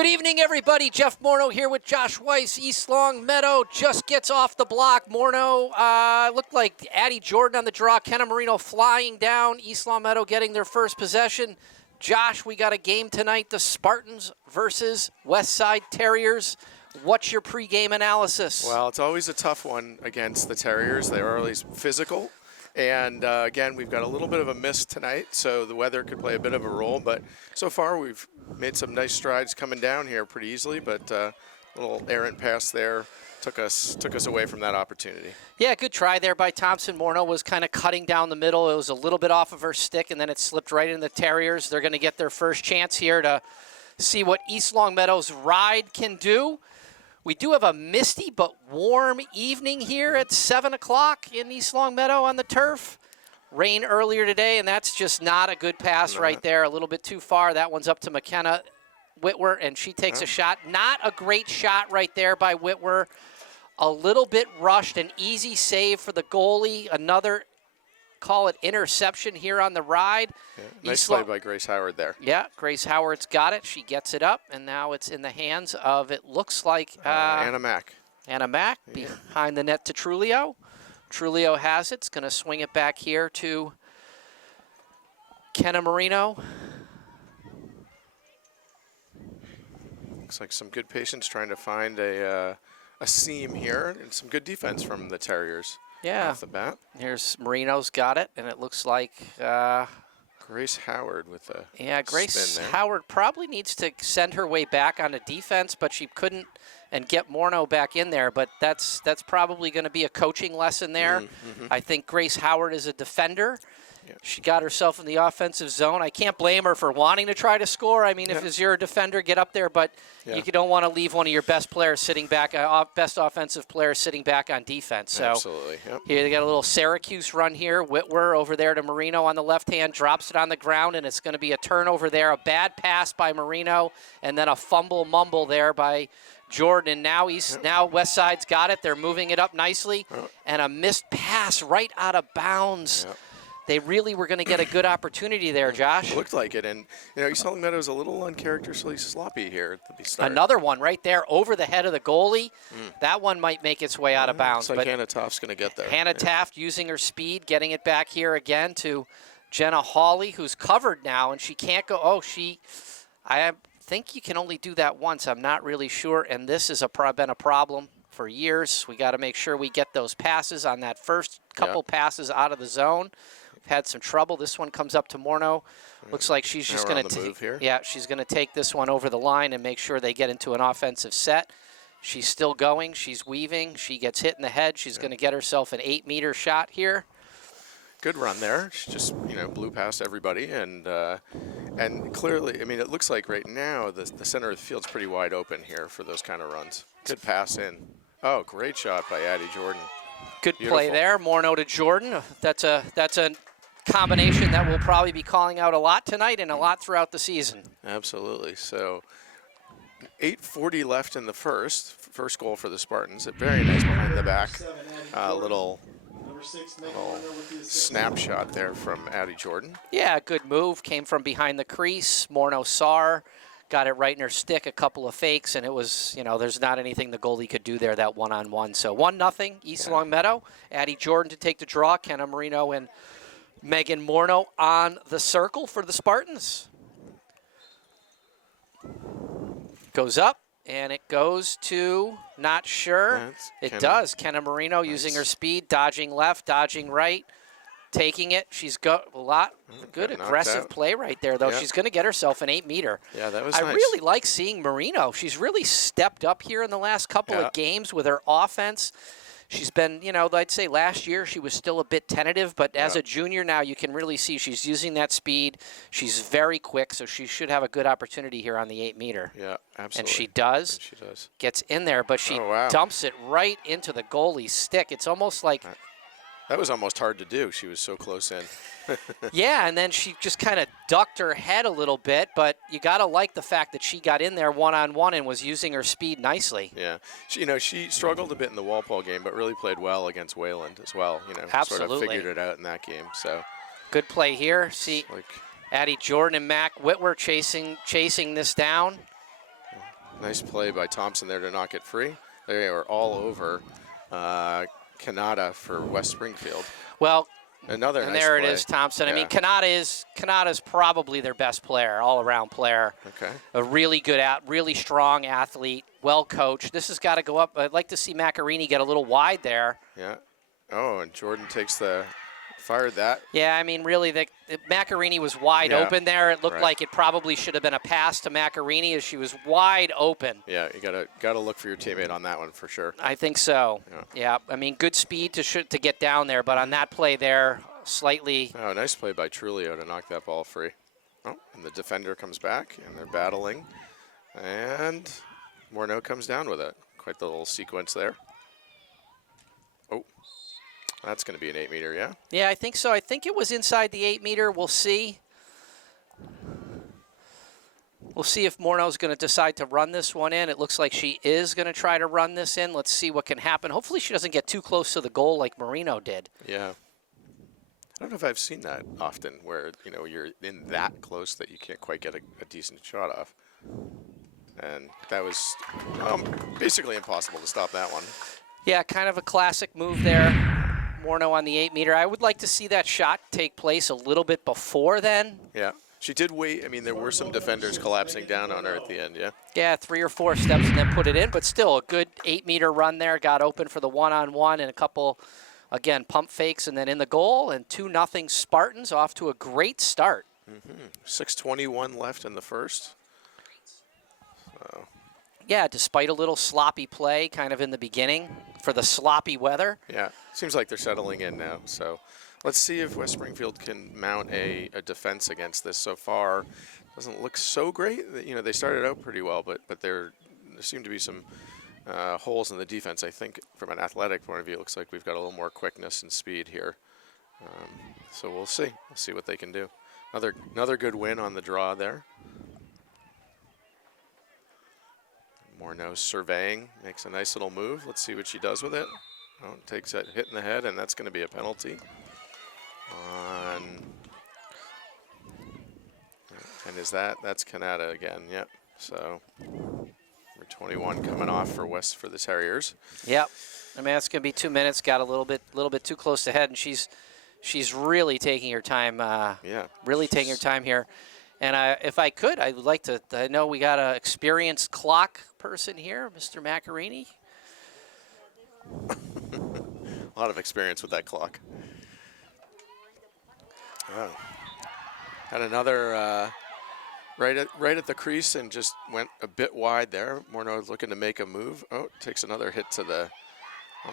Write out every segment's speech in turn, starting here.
Good evening, everybody. Jeff Morneau here with Josh Weiss. East Long Meadow just gets off the block. Morneau looked like Addie Jordan on the draw. Kenna Marino flying down. East Long Meadow getting their first possession. Josh, we got a game tonight. The Spartans versus West Side Terriers. What's your pregame analysis? Well, it's always a tough one against the Terriers. They are always physical. And, again, we've got a little bit of a mist tonight, so the weather could play a bit of a role. But so far we've made some nice strides coming down here pretty easily. But a little errant pass there took us away from that opportunity. Yeah, good try there by Thompson. Morneau was kind of cutting down the middle. It was a little bit off of her stick, and then it slipped right into the Terriers. They're going to get their first chance here to see what East Long Meadow's ride can do. We do have a misty but warm evening here at 7 o'clock in East Long Meadow on the turf. Rain earlier today, and that's just not a good pass right there. A little bit too far. That one's up to McKenna Whitwer, and she takes a shot. Not a great shot right there by Whitwer. A little bit rushed, an easy save for the goalie. Another, call it interception here on the ride. Yeah, nice play by Grace Howard there. Yeah, Grace Howard's got it. She gets it up, and now it's in the hands of, it looks like Anna Mack. Anna Mack behind the net to Trulio. Trulio has it. It's going to swing it back here to Kenna Marino. Looks like some good patience trying to find a seam here, and some good defense from the Terriers. Yeah. Off the bat. Here's Marino's got it, and it looks like Grace Howard with a Grace spin there. Howard probably needs to send her way back on the defense, but she couldn't, and get Morneau back in there. But that's probably going to be a coaching lesson there. I think Grace Howard is a defender. Yeah. She got herself in the offensive zone. I can't blame her for wanting to try to score. I mean, if you're a defender, get up there, but you don't want to leave one of your best players sitting back, best offensive players sitting back on defense. So absolutely. Yep. Here they got a little Syracuse run here. Whitwer over there to Marino on the left hand, drops it on the ground, and it's going to be a turnover there. A bad pass by Marino, and then a fumble mumble there by Jordan. And now West Side's got it. They're moving it up nicely, and a missed pass right out of bounds. They really were going to get a good opportunity there, Josh. Looked like it, and East Long Meadow's a little uncharacteristically sloppy here at the start. Another one right there over the head of the goalie. That one might make its way out of bounds. Looks like Hannah Taft's going to get there. Hannah Taft using her speed, getting it back here again to Jenna Hawley, who's covered now, and she can't go. I think you can only do that once. I'm not really sure, and this has been a problem for years. We got to make sure we get those passes on that first couple passes out of the zone. Had some trouble. This one comes up to Morneau. Looks like she's just going to she's going to take this one over the line and make sure they get into an offensive set. She's still going. She's weaving. She gets hit in the head. She's going to get herself an 8-meter shot here. Good run there. She just blew past everybody, and clearly, I mean, it looks like right now the center of the field's pretty wide open here for those kind of runs. Good pass in. Oh, great shot by Addie Jordan. Good play there. Morneau to Jordan. That's a combination that we'll probably be calling out a lot tonight and a lot throughout the season. Absolutely. So 8:40 left in the first goal for the Spartans. A very nice behind the back. Little snapshot there from Addie Jordan. Yeah, good move. Came from behind the crease. Morneau saw her, got it right in her stick, a couple of fakes, and it was, there's not anything the goalie could do there, that one-on-one. So 1-0 East Long Meadow. Addie Jordan to take the draw. Kenna Marino and Megan Morneau on the circle for the Spartans. Goes up, and it goes to, not sure. It does. Kenna Marino using her speed, dodging left, dodging right, taking it. She's got a lot good aggressive play right there, though. She's going to get herself an 8-meter. Yeah, that was nice. I really like seeing Marino. She's really stepped up here in the last couple of games with her offense. She's been, I'd say last year she was still a bit tentative, but as a junior now you can really see she's using that speed. She's very quick, so she should have a good opportunity here on the 8-meter. Yeah, absolutely. And she does. Gets in there, but she dumps it right into the goalie's stick. It's almost like... That was almost hard to do. She was so close in. Yeah, and then she just kind of ducked her head a little bit, but you got to like the fact that she got in there one-on-one and was using her speed nicely. Yeah. She struggled a bit in the Walpole game, but really played well against Wayland as well. Absolutely. Sort of figured it out in that game. So good play here. See, Addie Jordan and Mac Whitwer chasing this down. Nice play by Thompson there to knock it free. They are all over Kanata for West Springfield. Well, another and nice there play. it is, Thompson. Yeah. I mean, Kanata's probably their best player, all-around player. Okay. A really good, really strong athlete, well coached. This has got to go up. I'd like to see Macarini get a little wide there. Yeah. Oh, and Jordan fired that. Yeah, I mean, really, Macarini was wide open there. It looked like it probably should have been a pass to Macarini as she was wide open. Yeah, you gotta look for your teammate on that one for sure. I think so. Yeah. I mean, good speed to get down there, but on that play there, slightly. Oh, nice play by Trulio to knock that ball free. Oh, and the defender comes back, and they're battling. And Morneau comes down with it. Quite the little sequence there. Oh, that's going to be an 8-meter, yeah? Yeah, I think so. I think it was inside the 8-meter. We'll see. We'll see if Morneau's going to decide to run this one in. It looks like she is going to try to run this in. Let's see what can happen. Hopefully she doesn't get too close to the goal like Marino did. Yeah. I don't know if I've seen that often where, you're in that close that you can't quite get a decent shot off. And that was basically impossible to stop that one. Yeah, kind of a classic move there. Morneau on the 8-meter. I would like to see that shot take place a little bit before then. Yeah. She did wait. I mean, there were some defenders collapsing down on her at the end, yeah? Yeah, 3 or 4 steps and then put it in, but still a good 8-meter run there. Got open for the one-on-one and a couple, again, pump fakes and then in the goal. And 2-0 Spartans off to a great start. 6:21 left in the first. So. Yeah, despite a little sloppy play kind of in the beginning for the sloppy weather. Yeah, seems like they're settling in now. So let's see if West Springfield can mount a defense against this. So far, doesn't look so great. They started out pretty well, but there seem to be some holes in the defense. I think from an athletic point of view, it looks like we've got a little more quickness and speed here. So we'll see. We'll see what they can do. Another good win on the draw there. Morneau surveying, makes a nice little move. Let's see what she does with it. Oh, takes that hit in the head, and that's going to be a penalty. And that's Kanata again, yep. So, number 21 coming off for the Terriers. Yep. I mean, that's going to be 2 minutes. Got a little bit too close to head, and she's really taking her time. Really taking her time here. And if I could, I would like to. I know we got an experienced clock person here, Mr. Macarini. A lot of experience with that clock. Oh. Had another right at the crease and just went a bit wide there. Morneau looking to make a move. Oh, takes another hit to the.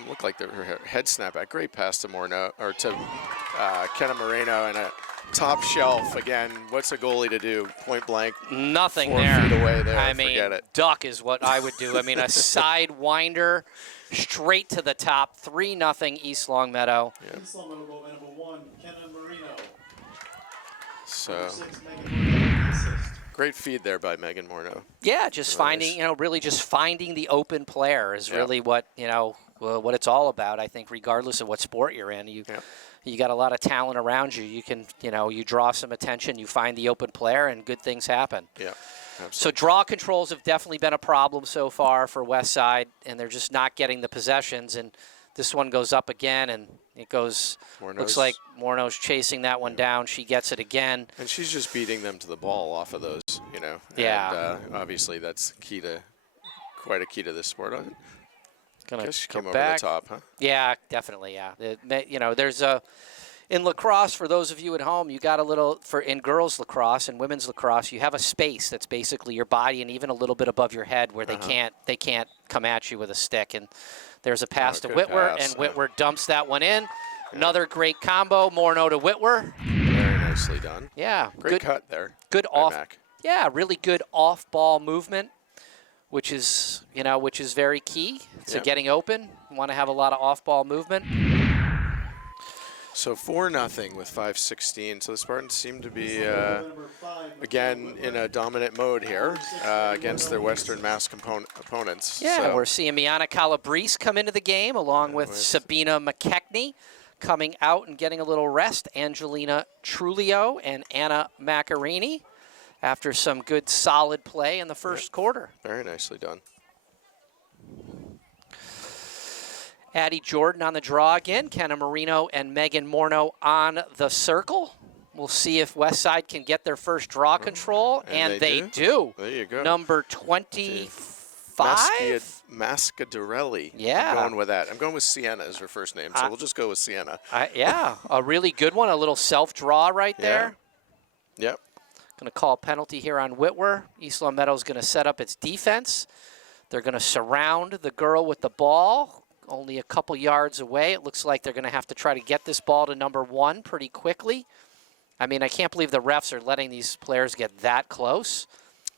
Looked like her head snap back. Great pass to Morneau or to Kenna Moreno and a top shelf again. What's a goalie to do? Point blank. Nothing 4 there. feet away there. I mean, forget it. duck is what I would do. I mean, a side winder straight to the top. 3-0 East Longmeadow. Yeah. East Longmeadow goal by number 1, Kenna Marino. So Number 6, Megan Marino, assist. great feed there by Megan Morneau. Yeah, just finding, really just finding the open player is really what, what it's all about. I think regardless of what sport you're in, you got a lot of talent around you. You can, you draw some attention, you find the open player, and good things happen. Yeah. Absolutely. So draw controls have definitely been a problem so far for West Side, and they're just not getting the possessions. And this one goes up again, and it goes. Looks like Morneau's chasing that one down. She gets it again. And she's just beating them to the ball off of those, Yeah. And obviously that's quite a key to this sport. Gonna guess she come came back. over the top, huh? Yeah, definitely. Yeah, there's a. In lacrosse, for those of you at home, you got a little, in girls lacrosse and women's lacrosse, you have a space that's basically your body and even a little bit above your head where they can't come at you with a stick. And there's a pass to Whitwer, and Whitwer dumps that one in. Yeah. Another great combo, Morneau to Whitwer. Very nicely done. Yeah. Great cut there. Good off. Mac. Yeah, really good off-ball movement, which is very key to getting open. You want to have a lot of off-ball movement. So 4-0 with 5:16. So the Spartans seem to be, again, in a dominant mode here against their Western Mass opponents. Yeah, so. We're seeing Miana Calabrese come into the game along with Sabina McKechnie coming out and getting a little rest. Angelina Trulio and Anna Macarini after some good solid play in the first quarter. Very nicely done. Addie Jordan on the draw again. Kenna Marino and Megan Morneau on the circle. We'll see if Westside can get their first draw control, and they do. There you go. Number 25? Mascadarelli. Yeah. I'm going with that. I'm going with Sienna as her first name, so we'll just go with Sienna. Yeah, a really good one. A little self-draw right there. Yep. Going to call a penalty here on Whitwer. East Long Meadow's going to set up its defense. They're going to surround the girl with the ball. Only a couple yards away. It looks like they're going to have to try to get this ball to number 1 pretty quickly. I mean, I can't believe the refs are letting these players get that close.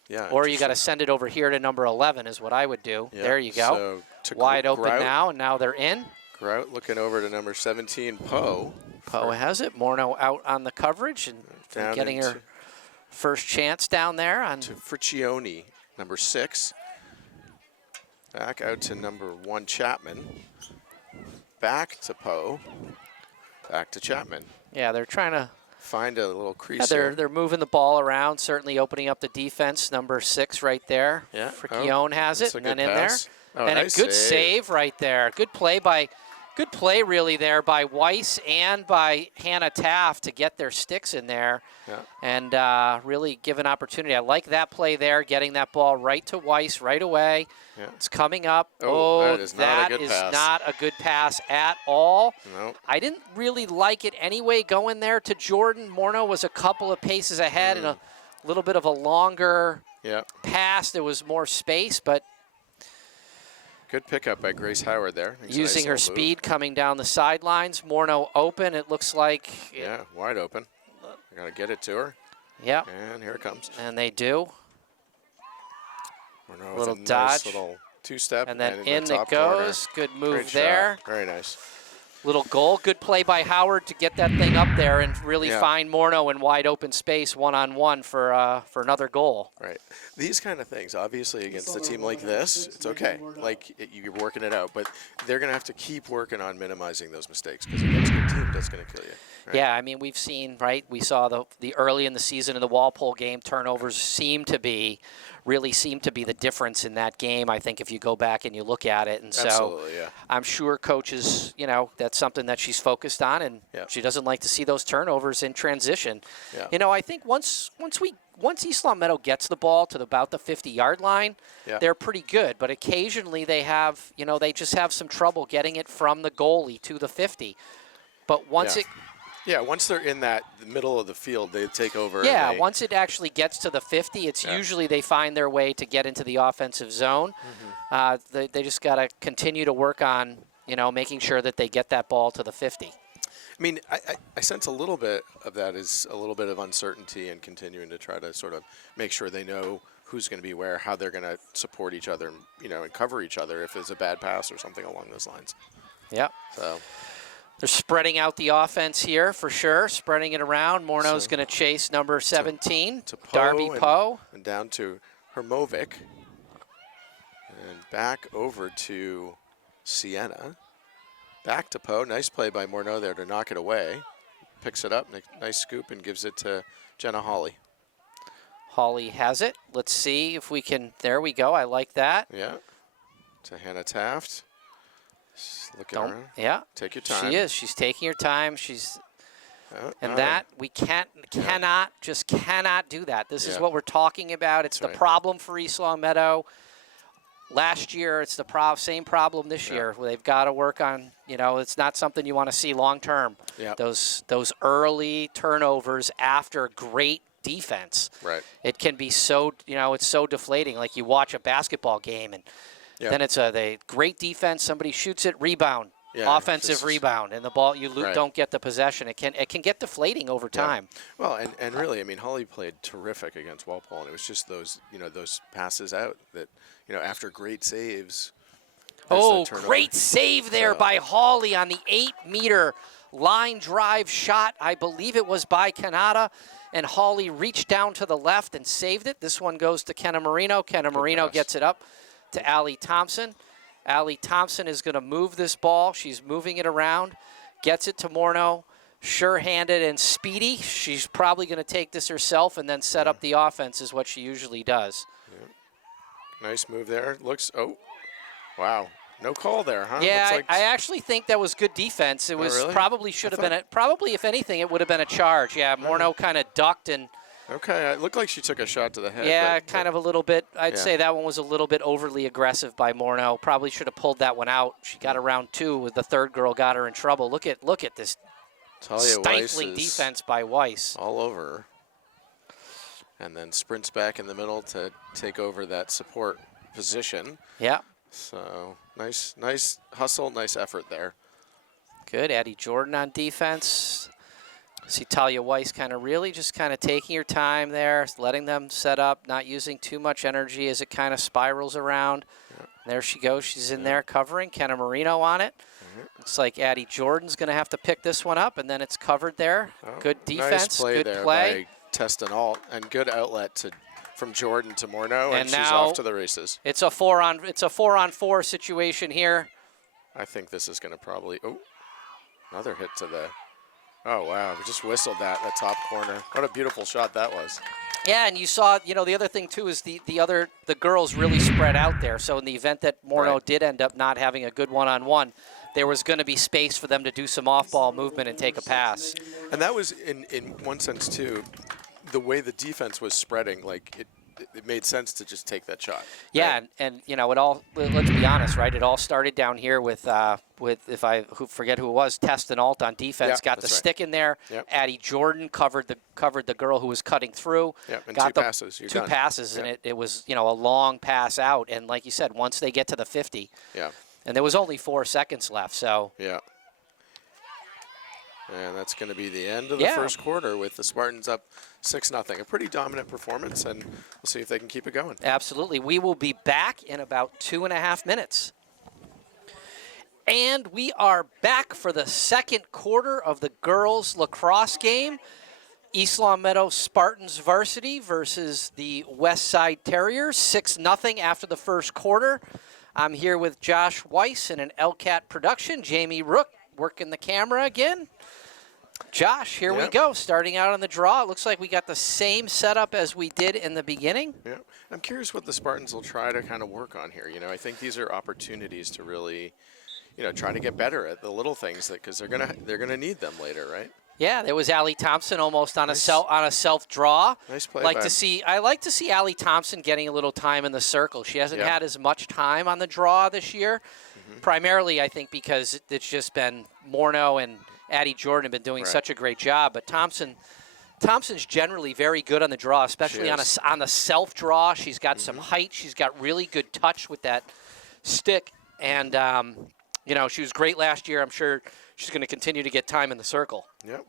Yeah. Or you got to send it over here to number 11 is what I would do. Yep. There you go. So wide open Grout, now, and now they're in. Grout looking over to number 17, Poe. Poe has it. Morneau out on the coverage and Down getting her first chance down there. To Friccione, number 6. Back out to number 1, Chapman. Back to Poe. Back to Chapman. Yeah, they're trying to find a little crease. They're moving the ball around, certainly opening up the defense. Number 6 right there. Yeah. Friccione has it, and then in there. Oh, And nice a good save right there. Good play really there by Weiss and by Hannah Taft to get their sticks in there. Yeah. And really give an opportunity. I like that play there, getting that ball right to Weiss right away. Yeah. It's coming up. That is not a good pass at all. Nope. I didn't really like it anyway going there to Jordan. Morneau was a couple of paces ahead and a little bit of a longer pass. There was more space, but good pickup by Grace Howard there. using her speed coming down the sidelines. Morneau open, it looks like. Yeah, wide open. Got to get it to her. Yeah. And here it comes. And they do. Morneau Little with a dodge. Nice little two-step. And then in in the it top goes. corner. Good move Great there. Shot. Very nice. Little goal. Good play by Howard to get that thing up there and really find Morneau in wide open space one-on-one for another goal. Right. These kind of things, obviously, against a team like this, it's okay. Like, you're working it out. But they're going to have to keep working on minimizing those mistakes because against a good team, that's going to kill you. Right? Yeah, I mean, we've seen, right, we saw the early in the season in the Walpole game, turnovers really seem to be the difference in that game, I think, if you go back and you look at it. And so Absolutely, yeah. I'm sure coaches, that's something that she's focused on, and she doesn't like to see those turnovers in transition. Yeah. I think once East Long Meadow gets the ball to about the 50-yard line, they're pretty good. But occasionally they have, they just have some trouble getting it from the goalie to the 50. But once once they're in the middle of the field, they take over. Yeah, once it actually gets to the 50, it's usually they find their way to get into the offensive zone. They just got to continue to work on, making sure that they get that ball to the 50. I mean, I sense a little bit of that is a little bit of uncertainty and continuing to try to sort of make sure they know who's going to be where, how they're going to support each other, and cover each other if it's a bad pass or something along those lines. Yeah. So they're spreading out the offense here for sure, spreading it around. Morneau's going to chase number 17, to Darby Poe. And down to Hermovic. And back over to Sienna. Back to Poe. Nice play by Morneau there to knock it away. Picks it up, nice scoop, and gives it to Jenna Hawley. Hawley has it. Let's see if we can. There we go. I like that. Yeah. To Hannah Taft. Just looking around. Yeah. Take your time. She is. She's taking her time. And we cannot do that. This is what we're talking about. It's the problem for East Long Meadow. Last year, it's the same problem this year. They've got to work on, it's not something you want to see long term. Yeah. Those early turnovers after great defense. Right. It can be so, it's so deflating. Like you watch a basketball game and then it's a great defense, somebody shoots it, rebound. Offensive rebound, and the ball don't get the possession. It can get deflating over time. Well, and really, I mean, Holly played terrific against Walpole, and it was just those those passes out that after great saves. Oh, great save there by Hawley on the 8-meter line drive shot. I believe it was by Canada, and Hawley reached down to the left and saved it. This one goes to Kenna Marino. Kenna Marino gets it up to Allie Thompson. Allie Thompson is going to move this ball. She's moving it around, gets it to Morneau, sure-handed and speedy. She's probably going to take this herself and then set up the offense is what she usually does. Nice move there. Looks, oh, wow. No call there, huh? Yeah, Looks like, I actually think that was good defense. It was really? probably should have been, probably if anything, it would have been a charge. Yeah, Morneau kind of ducked and, okay, it looked like she took a shot to the head. yeah, but, kind of a little bit. I'd yeah. say that one was a little bit overly aggressive by Morneau. Probably should have pulled that one out. She got around 2 with the third girl got her in trouble. Look at this Talia Weiss stifling is defense by Weiss. all over her. And then sprints back in the middle to take over that support position. Yeah. So nice hustle, nice effort there. Good. Addie Jordan on defense. See Talia Weiss kind of taking her time there, letting them set up, not using too much energy as it kind of spirals around. Yep. There she goes. She's in there covering. Kenna Marino on it. Looks like Addie Jordan's going to have to pick this one up, and then it's covered there. Oh, Good defense. Nice play good there play. by Testanalt, and good outlet from Jordan to Morneau, and she's now off to the races. It's a 4-on-4 situation here. I think this is going to probably, oh, another hit to the, oh, wow, we just whistled that top corner. What a beautiful shot that was. Yeah, and you saw, the other thing, too, is the girls really spread out there. So in the event that Morneau did end up not having a good one-on-one, there was going to be space for them to do some off-ball movement and take a pass. And that was, in one sense, too, the way the defense was spreading, like, it made sense to just take that shot. Yeah, right? and it all, let's be honest, right? It all started down here with if I forget who it was, Testanalt on defense, got the stick in there. Yep. Addie Jordan covered the girl who was cutting through. Yep, and got two passes. You're two done. passes, Yep. and it was a long pass out. And like you said, once they get to the 50, yeah, and there was only 4 seconds left, so. Yeah. And that's going to be the end of the first quarter with the Spartans up 6-0. A pretty dominant performance, and we'll see if they can keep it going. Absolutely. We will be back in about 2.5 minutes. And we are back for the second quarter of the girls lacrosse game. East Long Meadow Spartans varsity versus the West Side Terriers, 6-0 after the first quarter. I'm here with Josh Weiss in an LCAT production. Jamie Rook working the camera again. Josh, here we go, starting out on the draw. It looks like we got the same setup as we did in the beginning. Yeah, I'm curious what the Spartans will try to kind of work on here. I think these are opportunities to really, try to get better at the little things because they're gonna need them later, right? Yeah, there was Allie Thompson almost on a self draw. Nice play. I like to see Allie Thompson getting a little time in the circle. She hasn't had as much time on the draw this year. Primarily, I think, because it's just been Morneau and Addie Jordan have been doing such a great job. But Thompson's generally very good on the draw, especially on the self draw. She's got some height. She's got really good touch with that stick, and she was great last year. I'm sure she's going to continue to get time in the circle. Yep.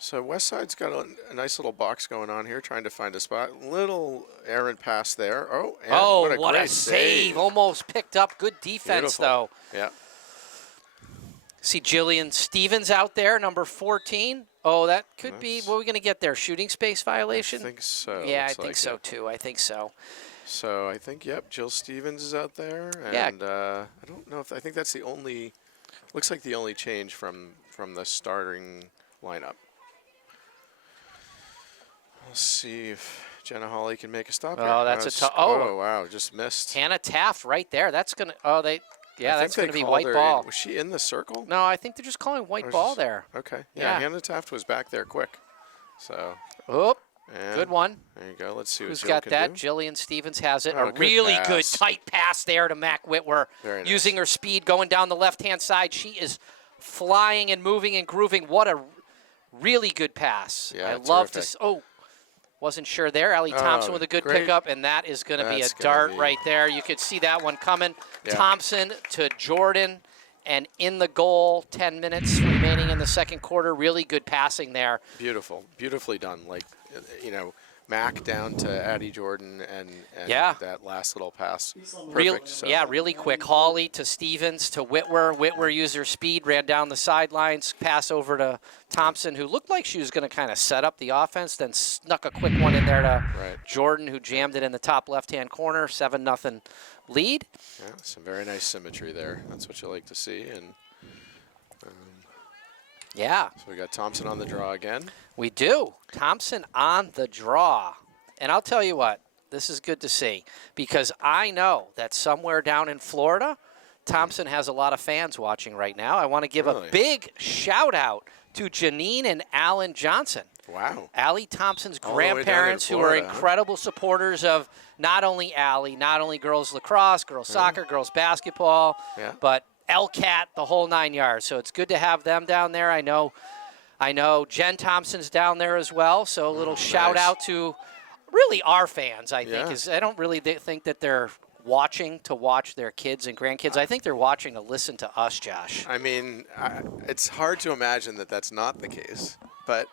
So Westside's got a nice little box going on here, trying to find a spot. Little errant pass there. What a save. Almost picked up. Good defense, though. Yeah. See Jillian Stevens out there, number 14. Oh, that could be, what are we going to get there? Shooting space violation? I think so. Yeah, I think so, too. I think so. So I think, Jill Stevens is out there. And I don't know I think that's the only, looks like the only change from the starting lineup. Let's see if Jenna Hawley can make a stop here. Oh, that's a tough. Oh, wow, just missed. Hannah Taft right there. That's going to, that's going to be white her ball. Was she in the circle? No, I think they're just calling white ball there. Okay. Yeah. Hannah Taft was back there quick. So. Oop. Good one. There you go. Let's see who's what got Jill that. can do. Jillian Stevens has it. Oh, a really pass. good tight pass there to Mac Whitwer. Very nice. Using her speed going down the left-hand side. She is flying and moving and grooving. What a really good pass. Yeah, I love to. Wasn't sure there. Allie Thompson with a good pickup, and that is going to be a dart right there. You could see that one coming. Yeah. Thompson to Jordan, and in the goal. 10 minutes remaining in the second quarter. Really good passing there. Beautiful, beautifully done. Like, Mac down to Addie Jordan and that last little pass. Perfect. Really quick. Hawley to Stevens to Whitwer. Whitwer used her speed, ran down the sidelines, pass over to Thompson, who looked like she was going to kind of set up the offense, then snuck a quick one in there to Jordan, who jammed it in the top left-hand corner. 7-0 lead. Yeah, some very nice symmetry there. That's what you like to see. And Yeah, So we got Thompson on the draw again. we do. Thompson on the draw. And I'll tell you what, this is good to see because I know that somewhere down in Florida, Thompson has a lot of fans watching right now. I want to give a Really? big shout out to Janine and Alan Johnson. Wow. Allie Thompson's All the way down in grandparents, who are Florida, huh? incredible supporters of not only Allie, not only girls lacrosse, girls soccer, girls basketball, Yeah. but LCAT, the whole 9 yards. So it's good to have them down there. I know Jen Thompson's down there as well. So a little shout nice. out to really our fans, I think. Yeah. Is I don't really think that they're watching to watch their kids and grandkids. I think they're watching to listen to us, Josh. I mean, it's hard to imagine that that's not the case. But,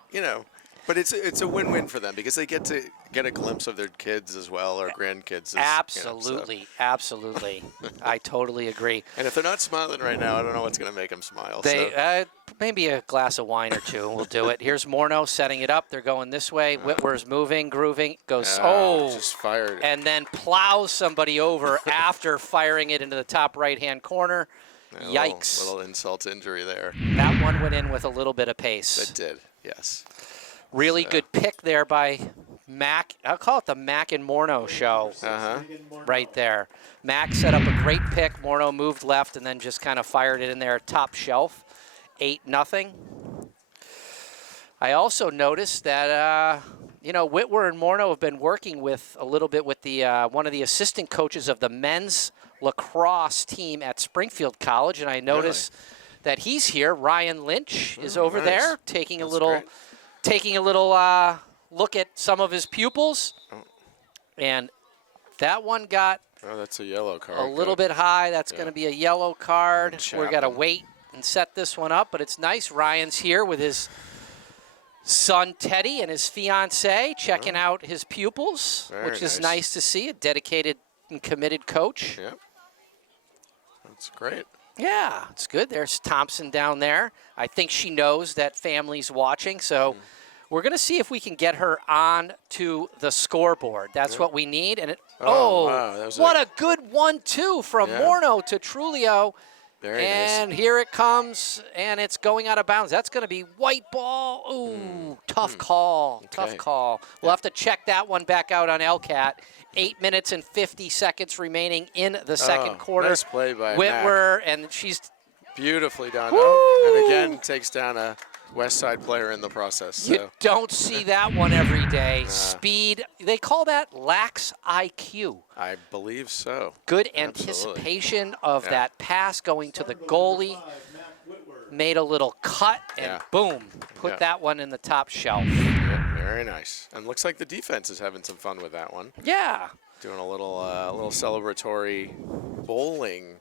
but it's a win-win for them because they get to get a glimpse of their kids as well or grandkids. Absolutely, absolutely. I totally agree. And if they're not smiling right now, I don't know what's going to make them smile. They maybe a glass of wine or two will do it. Here's Morneau setting it up. They're going this way. Whitwer's moving, grooving. Goes just fired. and then plows somebody over after firing it into the top right-hand corner. Yeah, Yikes! Little insult to injury there. That one went in with a little bit of pace. It did. Yes. Really good pick there by Mac. I'll call it the Mac and Morneau show. Right there. Mac set up a great pick. Morneau moved left and then just kind of fired it in there, top shelf. 8-0. I also noticed that, Whitwer and Morneau have been working with a little bit with the one of the assistant coaches of the men's lacrosse team at Springfield College, and I noticed that he's here. Ryan Lynch is over nice. there taking That's a little, great. taking a little look at some of his pupils, and that one got Oh, that's a yellow card. a little bit high. That's going to be a yellow card. And We're got to Chapman. wait and set this one up, but it's nice. Ryan's here with his son Teddy and his fiance checking out his pupils, Very which is nice. nice to see. A dedicated and committed coach. Yep. That's great. Yeah, it's good. There's Thompson down there. I think she knows that family's watching, so we're going to see if we can get her on to the scoreboard. That's what we need. And wow, that was what a good 1-2 from Yeah. Morneau to Trulio. Very And nice. here it comes, and it's going out of bounds. That's going to be white ball. Ooh, tough call. Tough Okay. call. We'll have to check that one back out on LCAT. 8 minutes and 50 seconds remaining in the second quarter. Nice play by Whitwer, and she's Beautifully done. Woo! Oh, and again, takes down a West Side player in the process. you So. don't see that one every day. Speed. They call that lax IQ. I believe so. Good Absolutely. anticipation of Yeah. that pass going to the goalie. Made a little cut and Yeah. boom, put Yeah. that one in the top shelf. Yeah, very nice. And looks like the defense is having some fun with that one. Yeah. Doing a little celebratory bowling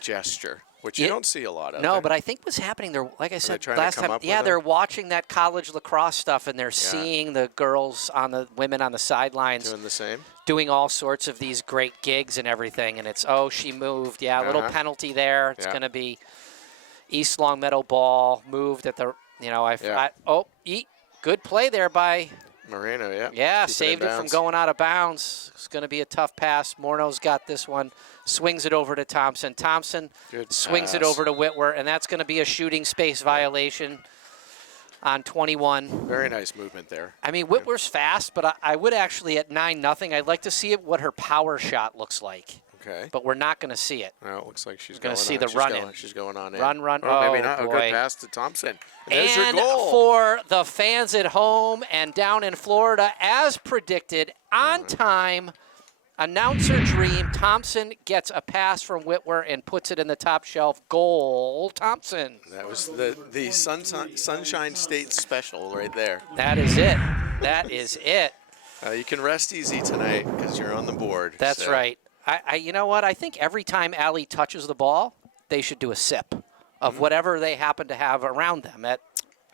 gesture, which you Yeah. don't see a lot of. No, but I think what's happening, they're like I said trying to last come time. up Yeah, with they're it? watching that college lacrosse stuff, and they're seeing the girls on the women on the sidelines doing the same. doing all sorts of these great gigs and everything. And it's she moved. Yeah, a little penalty there. It's Yeah. going to be East Longmeadow ball moved at the good play there by. Moreno, yeah. Yeah, Keep saved in it from bounds. going out of bounds. It's going to be a tough pass. Morneau's got this one. Swings it over to Thompson. Thompson Good swings it pass. over to Whitwer, and that's going to be a shooting space violation on 21. Very nice movement there. I mean, Whitwer's fast, but I would actually at 9-0, I'd like to see what her power shot looks like. Okay. But we're not going to see it. Well, it looks like she's gonna going see on. the She's run going, in. She's going on in. Run. Oh, maybe Oh, not. A boy. good pass to Thompson. And there's your And goal. for the fans at home and down in Florida, as predicted, on time, announcer dream, Thompson gets a pass from Whitwer and puts it in the top shelf. Goal, Thompson. That was the Sunshine State special right there. That is it. That is it. You can rest easy tonight because you're on the board. That's so. right. You know what? I think every time Allie touches the ball, they should do a sip of whatever they happen to have around them at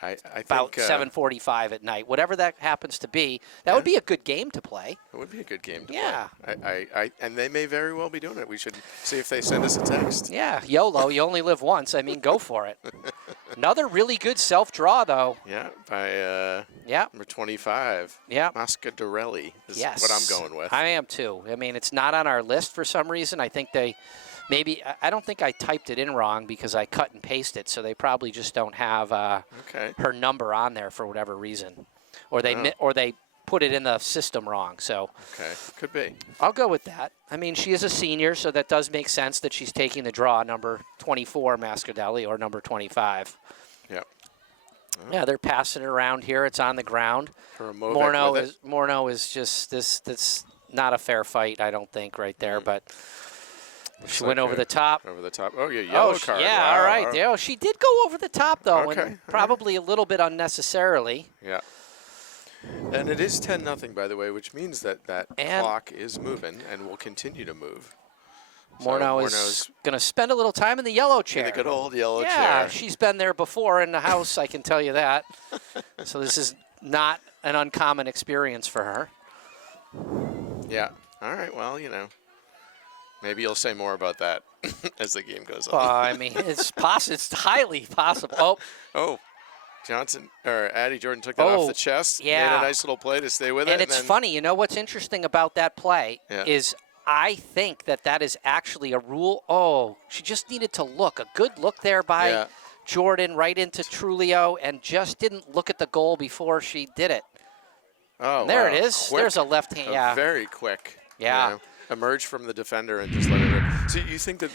I about think 7:45 at night. Whatever that happens to be, that would be a good game to play. it would be a good game to Yeah. play. And they may very well be doing it. We should see if they send us a text. Yeah, YOLO, you only live once. I mean, go for it. Another really good self-draw, though. Yeah, by Yeah, number 25. yeah. Mascadarelli is Yes. what I'm going with. I am, too. I mean, it's not on our list for some reason. I think they Maybe I don't think I typed it in wrong because I cut and pasted, so they probably just don't have her number on there for whatever reason, or they put it in the system wrong. So could be. I'll go with that. I mean, she is a senior, so that does make sense that she's taking the draw, number 24 Mascardelli or number 25. Yeah. Yeah, they're passing it around here. It's on the ground. Morneau is just this. That's not a fair fight, I don't think, right there. But she went over the top. Over the top. Oh, yeah, yellow card. Yeah, wow, all right. Yeah, she did go over the top, though, Okay. and probably a little bit unnecessarily. Yeah. And it is 10-0, by the way, which means that clock is moving and will continue to move. Morneau is going to spend a little time in the yellow chair. In the good old yellow chair. Yeah, she's been there before in the house, I can tell you that. So this is not an uncommon experience for her. Yeah. All right, well, maybe you'll say more about that as the game goes on. Well, I mean, it's highly possible. Oh, Addie Jordan took that off the chest. Yeah. Made a nice little play to stay with it. And it's funny, what's interesting about that play is I think that is actually a rule. Oh, she just needed to look. A good look there by Jordan right into Trulio and just didn't look at the goal before she did it. Oh, and there wow. it is. Quick. There's a left hand. Yeah. Very quick. Yeah. Emerge from the defender and just let it rip. So you think that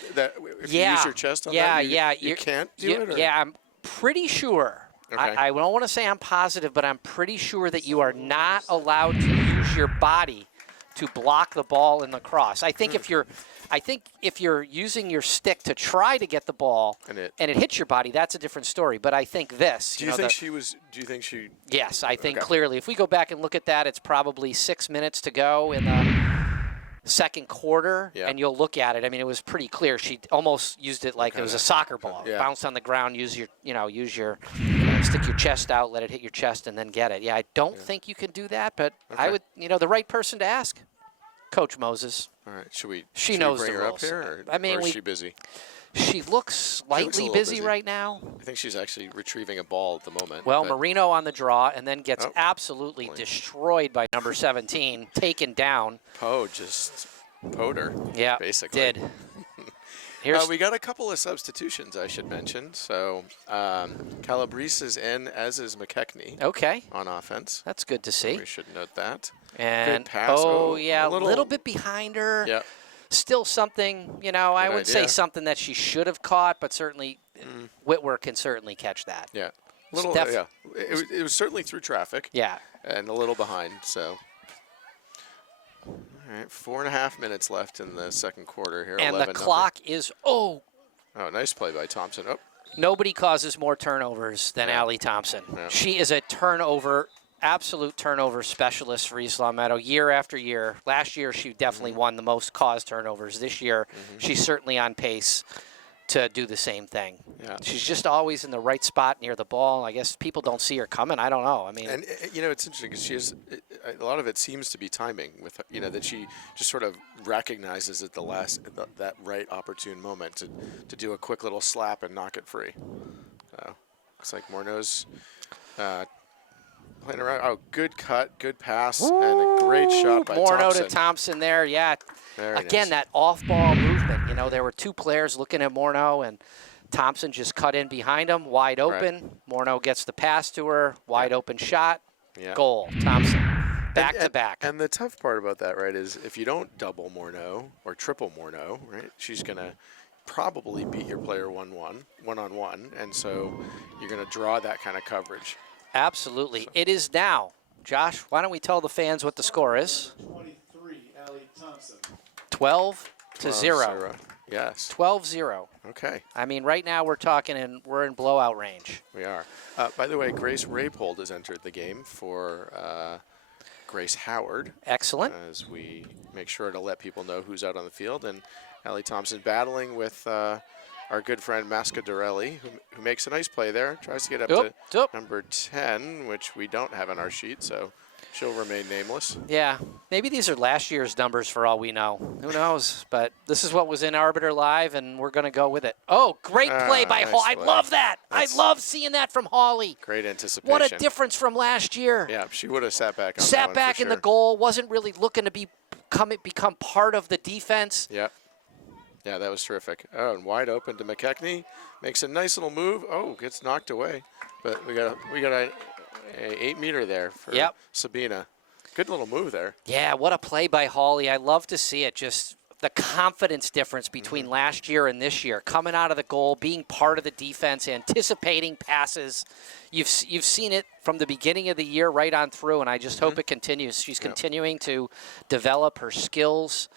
if you use your chest on that, you can't do it? Or? Yeah, I'm pretty sure. Okay. I don't want to say I'm positive, but I'm pretty sure that you are not allowed to use your body to block the ball in lacrosse. I think if you're using your stick to try to get the ball and it hits your body, that's a different story. But I think this. Do you think she? Yes, I think clearly. If we go back and look at that, it's probably 6 minutes to go in the second quarter, and you'll look at it. I mean, it was pretty clear. She almost used it like it was a soccer ball. Yeah. Bounced on the ground. Use your stick your chest out, let it hit your chest, and then get it. Yeah, I don't think you can do that, but I would. The right person to ask, Coach Moses. All right, should we? She knows bring the her rules. up here, I mean, or is she busy? She looks slightly busy right now. I think she's actually retrieving a ball at the moment. Well, Marino on the draw and then gets absolutely destroyed by number 17, taken down. Poe just poed her. Yeah, basically. Did. We got a couple of substitutions, I should mention. So Calabrese is in, as is McKechnie. Okay. On offense. That's good to see. We should note that. And good pass. a little bit behind her. Yeah. Still something, I would say something that she should have caught, but certainly Whitwer can certainly catch that. Yeah. It was certainly through traffic. Yeah. And a little behind, so. All right, 4.5 minutes left in the second quarter here. And the clock is, Oh, nice play by Thompson. Oh. Nobody causes more turnovers than Allie Thompson. Yeah. She is a absolute turnover specialist for East Long Meadow year after year. Last year, she definitely won the most caused turnovers. This year, she's certainly on pace to do the same thing. Yeah. She's just always in the right spot near the ball. I guess people don't see her coming. I don't know. I mean, and it's interesting because she is a lot of it seems to be timing with that she just sort of recognizes at that right opportune moment to do a quick little slap and knock it free. Looks like Morneau's playing around. Oh, good cut, good pass, and a great shot by Thompson. Morneau to Thompson there, yeah. Very Again, nice. that off-ball movement. There were two players looking at Morneau, and Thompson just cut in behind him, wide open. Right. Morneau gets the pass to her, wide open shot, goal. Thompson, back to back. And the tough part about that, right, is if you don't double Morneau or triple Morneau, right, she's going to probably beat your player one-on-one, and so you're going to draw that kind of coverage. Absolutely. So. It is now. Josh, why don't we tell the fans what the score is? 23, Allie Thompson. 12-0. Yes. 12-0. Okay. I mean, right now we're in blowout range. We are. By the way, Grace Rapold has entered the game for Grace Howard. Excellent. As we make sure to let people know who's out on the field. And Allie Thompson battling with our good friend Mascardelli, who makes a nice play there. Tries to get up to number 10, which we don't have on our sheet, so she'll remain nameless. Yeah, maybe these are last year's numbers for all we know. Who knows? But this is what was in Arbiter Live, and we're going to go with it. Oh, great play by Hall. I love that. I love seeing that from Hawley. Great anticipation. What a difference from last year. Yeah, she would have sat back on Sat that back in the goal, wasn't really looking to become part of the defense. Yeah. Yeah, that was terrific. Oh, and wide open to McKechnie. Makes a nice little move. Oh, gets knocked away. But we got a 8-meter there for Yep. Sabina. Good little move there. Yeah, what a play by Hawley. I love to see it. Just the confidence difference between last year and this year. Coming out of the goal, being part of the defense, anticipating passes. You've seen it from the beginning of the year right on through, and I just hope it continues. She's continuing to develop her skills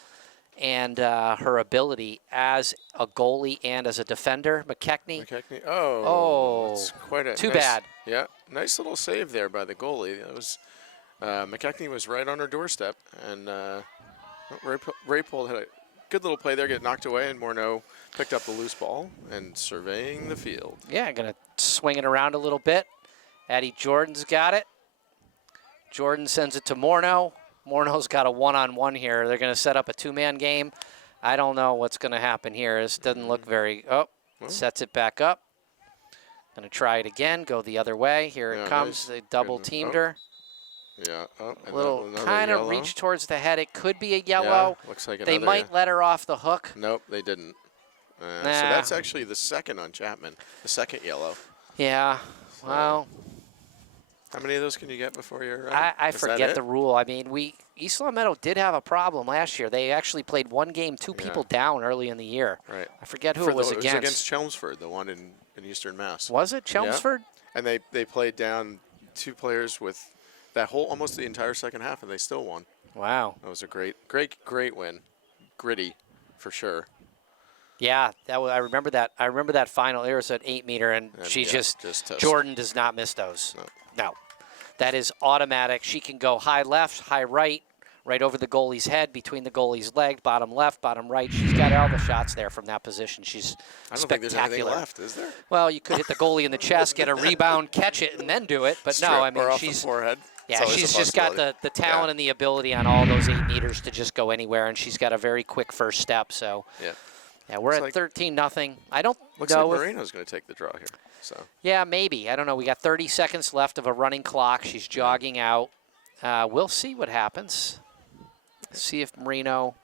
and her ability as a goalie and as a defender. McKechnie. Oh, that's quite a too nice, bad. Yeah, nice little save there by the goalie. That was McKechnie was right on her doorstep, and Raypole had a good little play there, get knocked away, and Morneau picked up the loose ball and surveying the field. Yeah, going to swing it around a little bit. Addie Jordan's got it. Jordan sends it to Morneau. Morneau's got a one-on-one here. They're going to set up a two-man game. I don't know what's going to happen here. This doesn't look very... Oh, sets it back up. Going to try it again. Go the other way. Here it comes. Nice. They double-teamed her. Yeah. Oh, A little kind of reach towards the head. It could be a yellow. Yeah, looks like they another, might let her off the hook. Nope, they didn't. So Nah. that's actually the second on Chapman, the second yellow. Yeah. Well, How many of those can you get before you're ready? I Is that forget it? the rule. I mean, East Long Meadow did have a problem last year. They actually played one game, two people down early in the year. Right. I forget who it was against. It was against Chelmsford, the one in Eastern Mass. Was it Chelmsford? Yeah. And they played down two players with that whole almost the entire second half, and they still won. Wow. That was a great win. Gritty, for sure. Yeah, I remember that. I remember that final. There was an 8-meter, and she just Jordan does not miss those. No. No. That is automatic. She can go high left, high right, right over the goalie's head, between the goalie's leg, bottom left, bottom right. She's got all the shots there from that position. She's I don't spectacular. think there's anything left, is there? Well, you could hit the goalie in the chest, get a rebound, catch it, and then do it. But Strip no, I mean, or off she's the forehead. yeah, she's just got the talent and the ability on all those 8 meters to just go anywhere, and she's got a very quick first step. So yeah, we're at 13-0. I don't looks know like if Moreno's going to take the draw here. So yeah, maybe. I don't know. We got 30 seconds left of a running clock. She's jogging out. We'll see what happens. See if Marino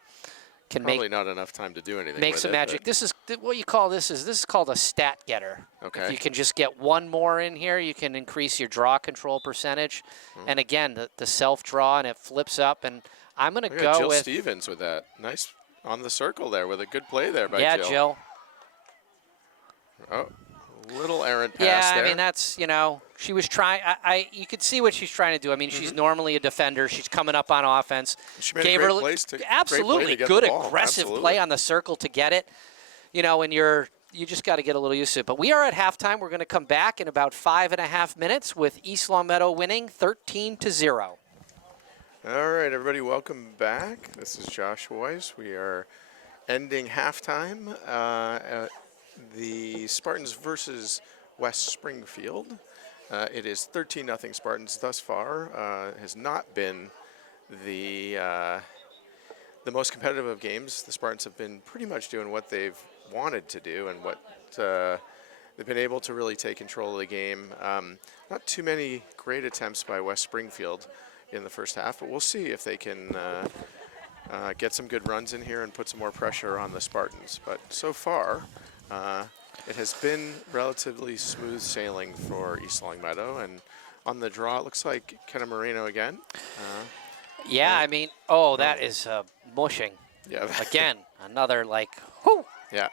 can probably not enough time to do anything. make with some it, magic. This is what you call this is called a stat getter. Okay. If you can just get one more in here, you can increase your draw control percentage. And again, the self draw, and it flips up. And I'm going to go Jill with Stevens with that nice on the circle there with a good play there by Jill. Jill. Oh, little errant pass Yeah, there. I mean, that's, she was trying. You could see what she's trying to do. I mean, she's normally a defender. She's coming up on offense. She made a great place to absolutely get good the ball. aggressive Absolutely. play on the circle to get it. And you just got to get a little used to it. But we are at halftime. We're going to come back in about 5.5 minutes with East Long Meadow winning 13-0. All right, everybody, welcome back. This is Josh Weiss. We are ending halftime. The Spartans versus West Springfield. It is 13-0 Spartans thus far. Has not been the most competitive of games. The Spartans have been pretty much doing what they've wanted to do and what they've been able to really take control of the game. Not too many great attempts by West Springfield in the first half, but we'll see if they can get some good runs in here and put some more pressure on the Spartans. But so far, it has been relatively smooth sailing for East Long Meadow, and on the draw, it looks like Kenna Marino again. Yeah, I mean, that is mushing. Yeah. Again, another whoo. Yeah.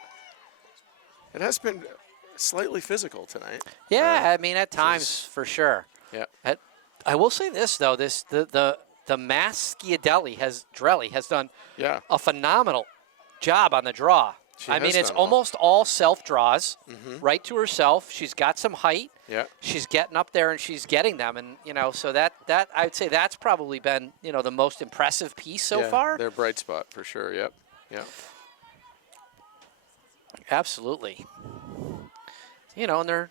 It has been slightly physical tonight. Yeah, I mean, at times, for sure. Yeah. I will say this, though. The Mass Schiadelli has done a phenomenal job on the draw. I mean, it's almost all self-draws, right to herself. She's got some height. Yeah. She's getting up there, and she's getting them. And, so that I'd say that's probably been, the most impressive piece so far. Their bright spot, for sure. Yep. Yep. Absolutely. And they're,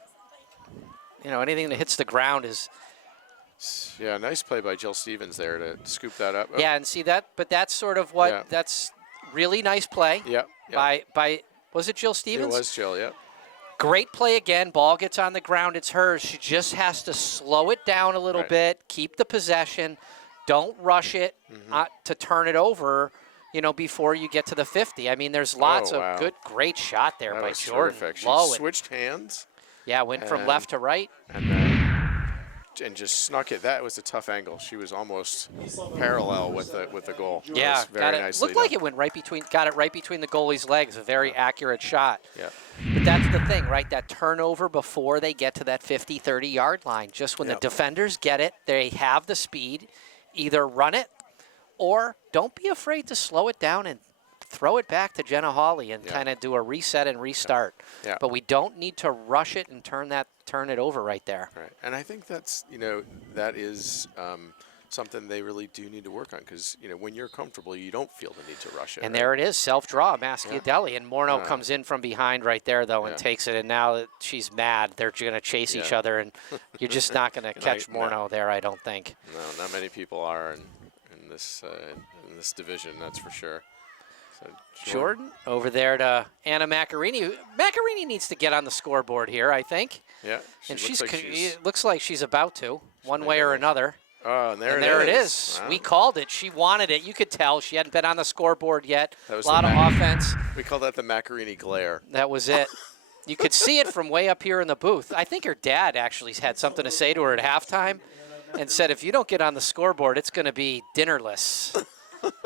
anything that hits the ground is. Yeah, nice play by Jill Stevens there to scoop that up. Oh. Yeah, and see that, but that's sort of what, that's really nice play. Yep. By was it Jill Stevens? It was Jill, yep. Great play again. Ball gets on the ground. It's hers. She just has to slow it down a little bit, keep the possession, don't rush it to turn it over. before you get to the 50. I mean, there's lots wow. of great shot there That by was Jordan. terrific. She Low and- switched hands yeah, went from and- left to right. and just snuck it. That was a tough angle. She was almost parallel with the goal. That Yeah, was very got it. nicely Looked like done. it went got it right between the goalie's legs. A very accurate shot. Yeah. But that's the thing, right? That turnover before they get to that 50, 30-yard line. Just when Yep. the defenders get it, they have the speed. Either run it or don't be afraid to slow it down and throw it back to Jenna Hawley and Yeah. kind of do a reset and restart. Yeah. But we don't need to rush it and turn it over right there. Right. And I think that's, that is something they really do need to work on because, when you're comfortable, you don't feel the need to rush it. And right? there it is, self-draw, Maschiadelli. And Morneau Yeah. comes in from behind right there, though, and Yeah. takes it. And now that she's mad, they're going to chase each Yeah. other. And you're just not going to catch No. Morneau there, I don't think. No, not many people are in this division, that's for sure. So Jordan over there to Anna Macarini. Macarini needs to get on the scoreboard here, I think. Yeah. And looks like it looks like she's about to, one way or maybe. another. Oh, and And there it is. Wow. We called it. She wanted it. You could tell she hadn't been on the scoreboard yet. That was a lot the of offense. We call that the Macarini glare. That was it. You could see it from way up here in the booth. I think her dad actually had something to say to her at halftime and said, if you don't get on the scoreboard, it's going to be dinnerless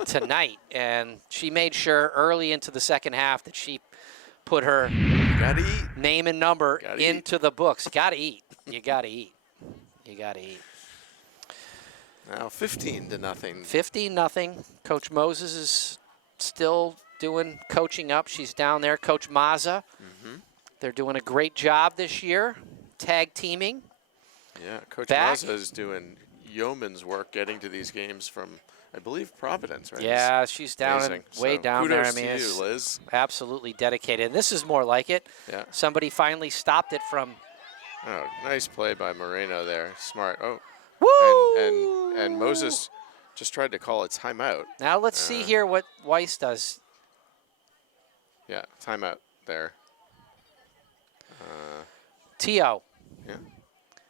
tonight. And she made sure early into the second half that she put her Gotta eat. name and number Gotta into the books. Got to eat. You got to eat. You got to eat. Now 15-0. 15-0. Coach Moses is still doing coaching up. She's down there. Coach Mazza. They're doing a great job this year, tag teaming. Yeah, Coach Back. Mazza is doing yeoman's work getting to these games from, I believe, Providence, right? Yeah, she's down Amazing. way So down there. I kudos mean, to it's you, Liz. absolutely dedicated. And this is more like it. Yeah. Somebody finally stopped it from. Oh, nice play by Moreno there. Smart. Oh, Woo! and Moses just tried to call a timeout. Now let's see here what Weiss does. Yeah, timeout there. T.O. Yeah.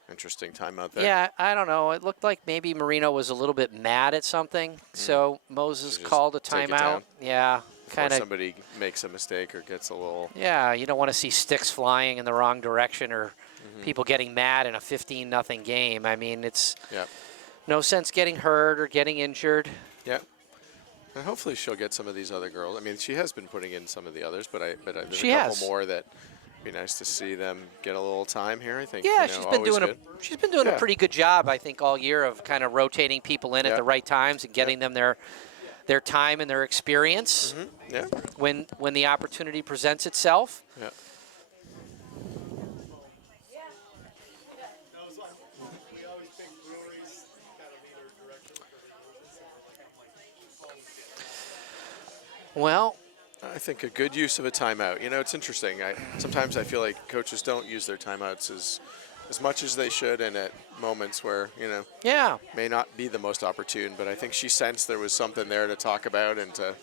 Interesting timeout there. Yeah, I don't know. It looked like maybe Marino was a little bit mad at something, so Moses just called a take it timeout. down Yeah, Before kind of. somebody makes a mistake or gets a little. Yeah, you don't want to see sticks flying in the wrong direction or people getting mad in a 15-0 game. I mean, it's Yeah. no sense getting hurt or getting injured. Yeah. And hopefully she'll get some of these other girls. I mean, she has been putting in some of the others, but there's She a couple has. more that be nice to see them get a little time here. I think. Yeah, you know, she's been always doing good. she's been doing a Yeah. pretty good job, I think, all year of kind of rotating people in at Yeah. the right times and getting them their time and their experience Yeah. when the opportunity presents itself. Yeah. We always pick breweries kind of either direction Well, I think a good use of a timeout. You know, it's interesting. Sometimes I feel like coaches don't use their timeouts as much as they should, and at moments where yeah. may not be the most opportune. But I think she sensed there was something there to talk about and to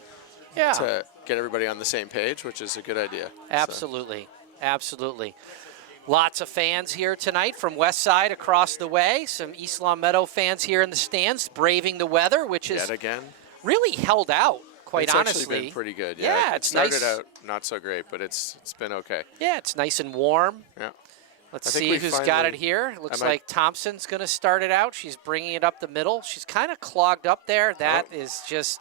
get everybody on the same page, which is a good idea. Absolutely. Absolutely. Lots of fans here tonight from West Side across the way. Some East Long Meadow fans here in the stands braving the weather, which So, is yet again, really held out, quite it's honestly. actually been pretty good. Yeah, it it's started nice. out not so great, but it's been okay. Yeah, it's nice and warm. Yeah. Let's I think see we who's got it finally- here. It looks might- like Thompson's going to start it out. She's bringing it up the middle. She's kind of clogged up there. That is just,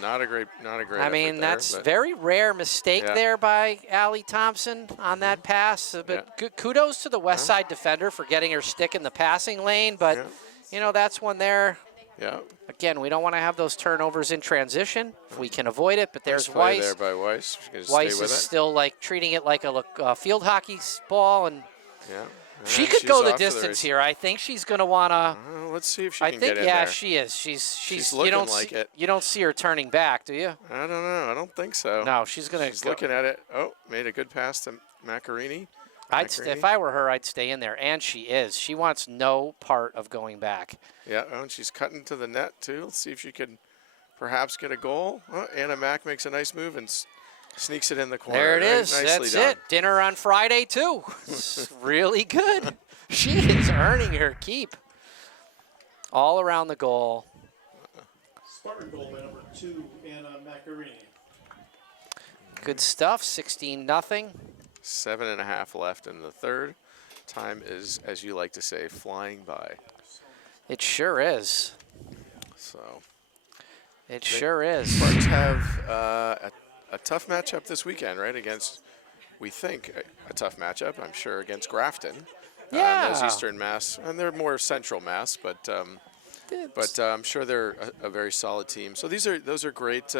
Not a great. I mean, effort there, that's but- very rare mistake Yeah. there by Allie Thompson on that pass. But kudos to the West Side defender for getting her stick in the passing lane. But, that's one there. Yeah. Again, we don't want to have those turnovers in transition if we can avoid it. But there's Nice play Weiss. there by Weiss. She's gonna Weiss stay with is it. still like treating it like a field hockey ball, and Yeah. she And could she's go the off to distance race. here. I think she's going to want to. Let's see if she I can think get in there. she is. She's looking you don't like see, it. You don't see her turning back, do you? I don't know. I don't think so. No, she's going She's to. looking at it. Oh, made a good pass to Macarini. If I were her, I'd stay in there, and she is. She wants no part of going back. Yeah, and she's cutting to the net too. Let's see if she can perhaps get a goal. Oh, Anna Mack makes a nice move and sneaks it in the corner. There it is. Nicely That's done. it. Dinner on Friday too. It's really good. She is earning her keep. All around the goal. Spartan goal by number 2, Anna Macarini. Good stuff. 16-0. 7.5 left in the third. Time is, as you like to say, flying by. It sure is. So It sure is. Spartans have a tough matchup this weekend, right? Against, we think, a tough matchup, I'm sure, against Grafton. Yeah. Those Eastern Mass, and they're more Central Mass, but I'm sure they're a very solid team. So those are great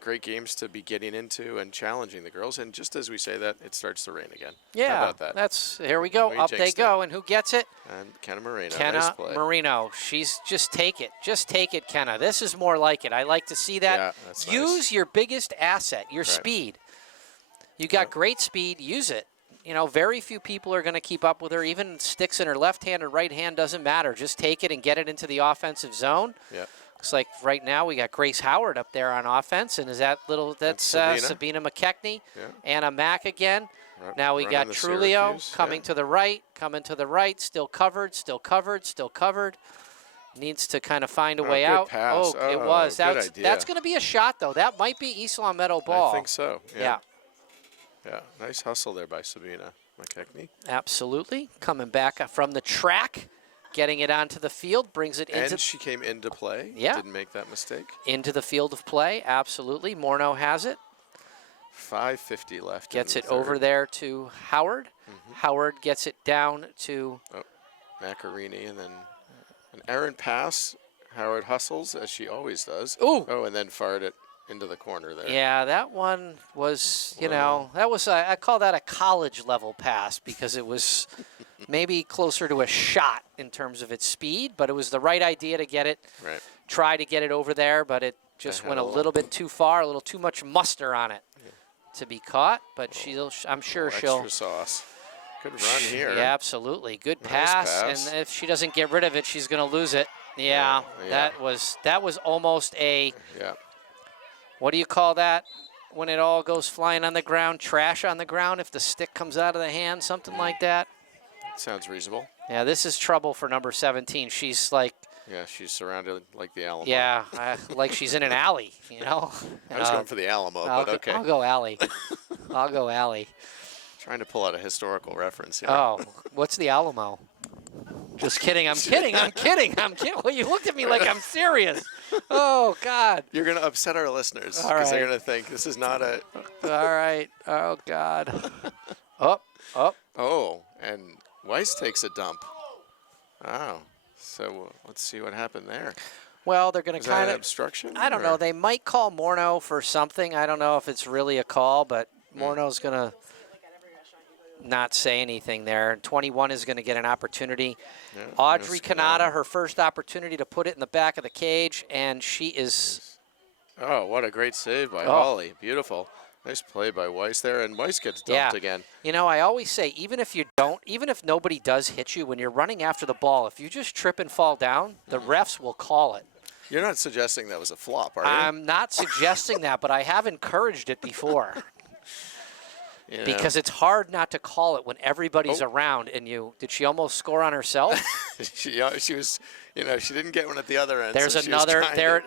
great games to be getting into and challenging the girls. And just as we say that, it starts to rain again. Yeah, How about that? that's here we go. We Up they jinxed go, and who gets it? And Kenna Moreno, nice Kenna play. Marino. She's just take it, Kenna. This is more like it. I like to see that. Yeah, that's Use nice. your biggest asset, your speed. You got great speed. Use it. You know, very few people are going to keep up with her. Even sticks in her left hand or right hand doesn't matter. Just take it and get it into the offensive zone. Yeah. Looks like right now we got Grace Howard up there on offense, and is that that's Sabina McKechnie, Anna Mack again. Now we got Trulio coming to the right, still covered. Needs to kind of find a way out. Pass. Oh, it was. Good idea. That's going to be a shot, though. That might be East Long Meadow ball. I think so. Yeah. Yeah, nice hustle there by Sabina McKechnie. Absolutely. Coming back from the track, getting it onto the field, brings it into. And she came into play. Yeah. Didn't make that mistake. Into the field of play, absolutely. Morneau has it. 5:50 left. Gets in it the third. over there to Howard. Howard gets it down to Macarini, and then an errant pass. Howard hustles, as she always does. Ooh. Oh, and then fired it into the corner there. Yeah, that one was, that was, I call that a college level pass because it was maybe closer to a shot in terms of its speed, but it was the right idea to get it, try to get it over there, but it just went a little bit too far, a little too much muster on it to be caught, but I'm sure she'll. Extra sauce. Good run here. Yeah, absolutely. Good Nice pass, and if she doesn't get rid of it, she's going to lose it. Yeah, that was almost a. Yeah. What do you call that when it all goes flying on the ground? Trash on the ground if the stick comes out of the hand, something like that? Sounds reasonable. Yeah, this is trouble for number 17. She's like... Yeah, she's surrounded like the Alamo. Yeah, like she's in an alley, you know? I was going for the Alamo, but okay. I'll go alley. I'll go alley. Trying to pull out a historical reference here. Oh, what's the Alamo? Just kidding. I'm kidding. Well, you looked at me like I'm serious. Oh, God. You're going to upset our listeners All because they're right. going to think this is not a... All right. Oh, God. Up. Oh, and Weiss takes a dump. Oh, so let's see what happened there. Well, they're going to kind of... obstruction? I don't know. They might call Morneau for something. I don't know if it's really a call, but Morneau's going to not say anything there. 21 is going to get an opportunity. Yeah, Audrey that's Kanata, her first opportunity to put it in the back of the cage, and she is... Oh, what a great save by Holly. Beautiful. Nice play by Weiss there, and Weiss gets dumped again. You know, I always say, even if nobody does hit you, when you're running after the ball, if you just trip and fall down, the refs will call it. You're not suggesting that was a flop, are you? I'm not suggesting that, but I have encouraged it before. Because it's hard not to call it when everybody's around. And did she almost score on herself? she was, she didn't get one at the other end. There's so another there.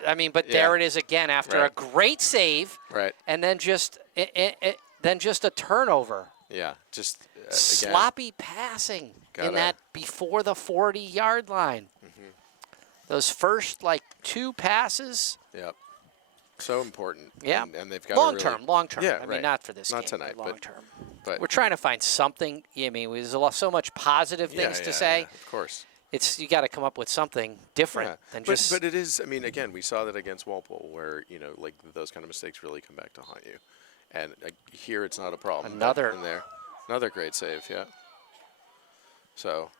There it is again after a great save. Right. And then just a turnover. Yeah. Just sloppy passing in that before the 40-yard line. Those first two passes. Yep. So important. Yeah. And they've got long term. Yeah, I mean, not for this game. Not tonight, but long term. But we're trying to find something. I mean, there's so much positive things to say. Yeah, of course. You got to come up with something different than just. But it is. I mean, again, we saw that against Walpole, where those kind of mistakes really come back to haunt you. And here, it's not a problem. Another great save. Yeah. So,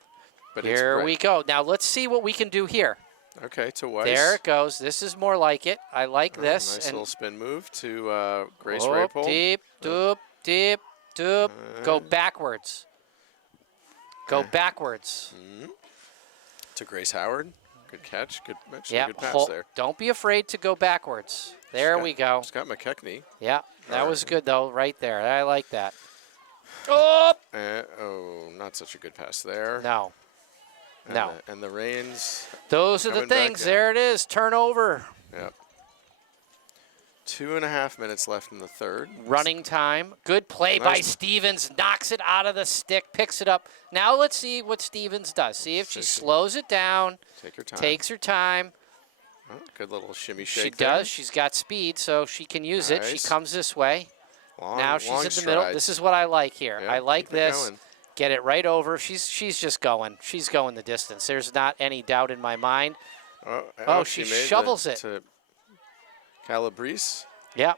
but here we go. Now let's see what we can do here. Okay, to Weiss. There it goes. This is more like it. I like this. Nice little spin move to Grace Rapole. Deep, doop. Go backwards. Go backwards. To Grace Howard. Good catch. Good pass there. Don't be afraid to go backwards. There we go. Scott McKechnie. Yeah, that was good, though, right there. I like that. Not such a good pass there. No. And the Reigns. Those are the things. There it is. Turnover. Yep. 2.5 minutes left in the third. Running time. Good play by Nice. Stevens. Knocks it out of the stick, picks it up. Now let's see what Stevens does. See if she slows it down, Take your time. takes her time. Oh, good little shimmy She shake there. does. She's got speed, so she can use it. She Nice. comes this way. Now she's long in the middle. strides. This is what I like here. Yep, I like keep it this. going. Get it right over. She's just going. She's going the distance. There's not any doubt in my mind. Oh, she made shovels it. to Calabrese. Yeah.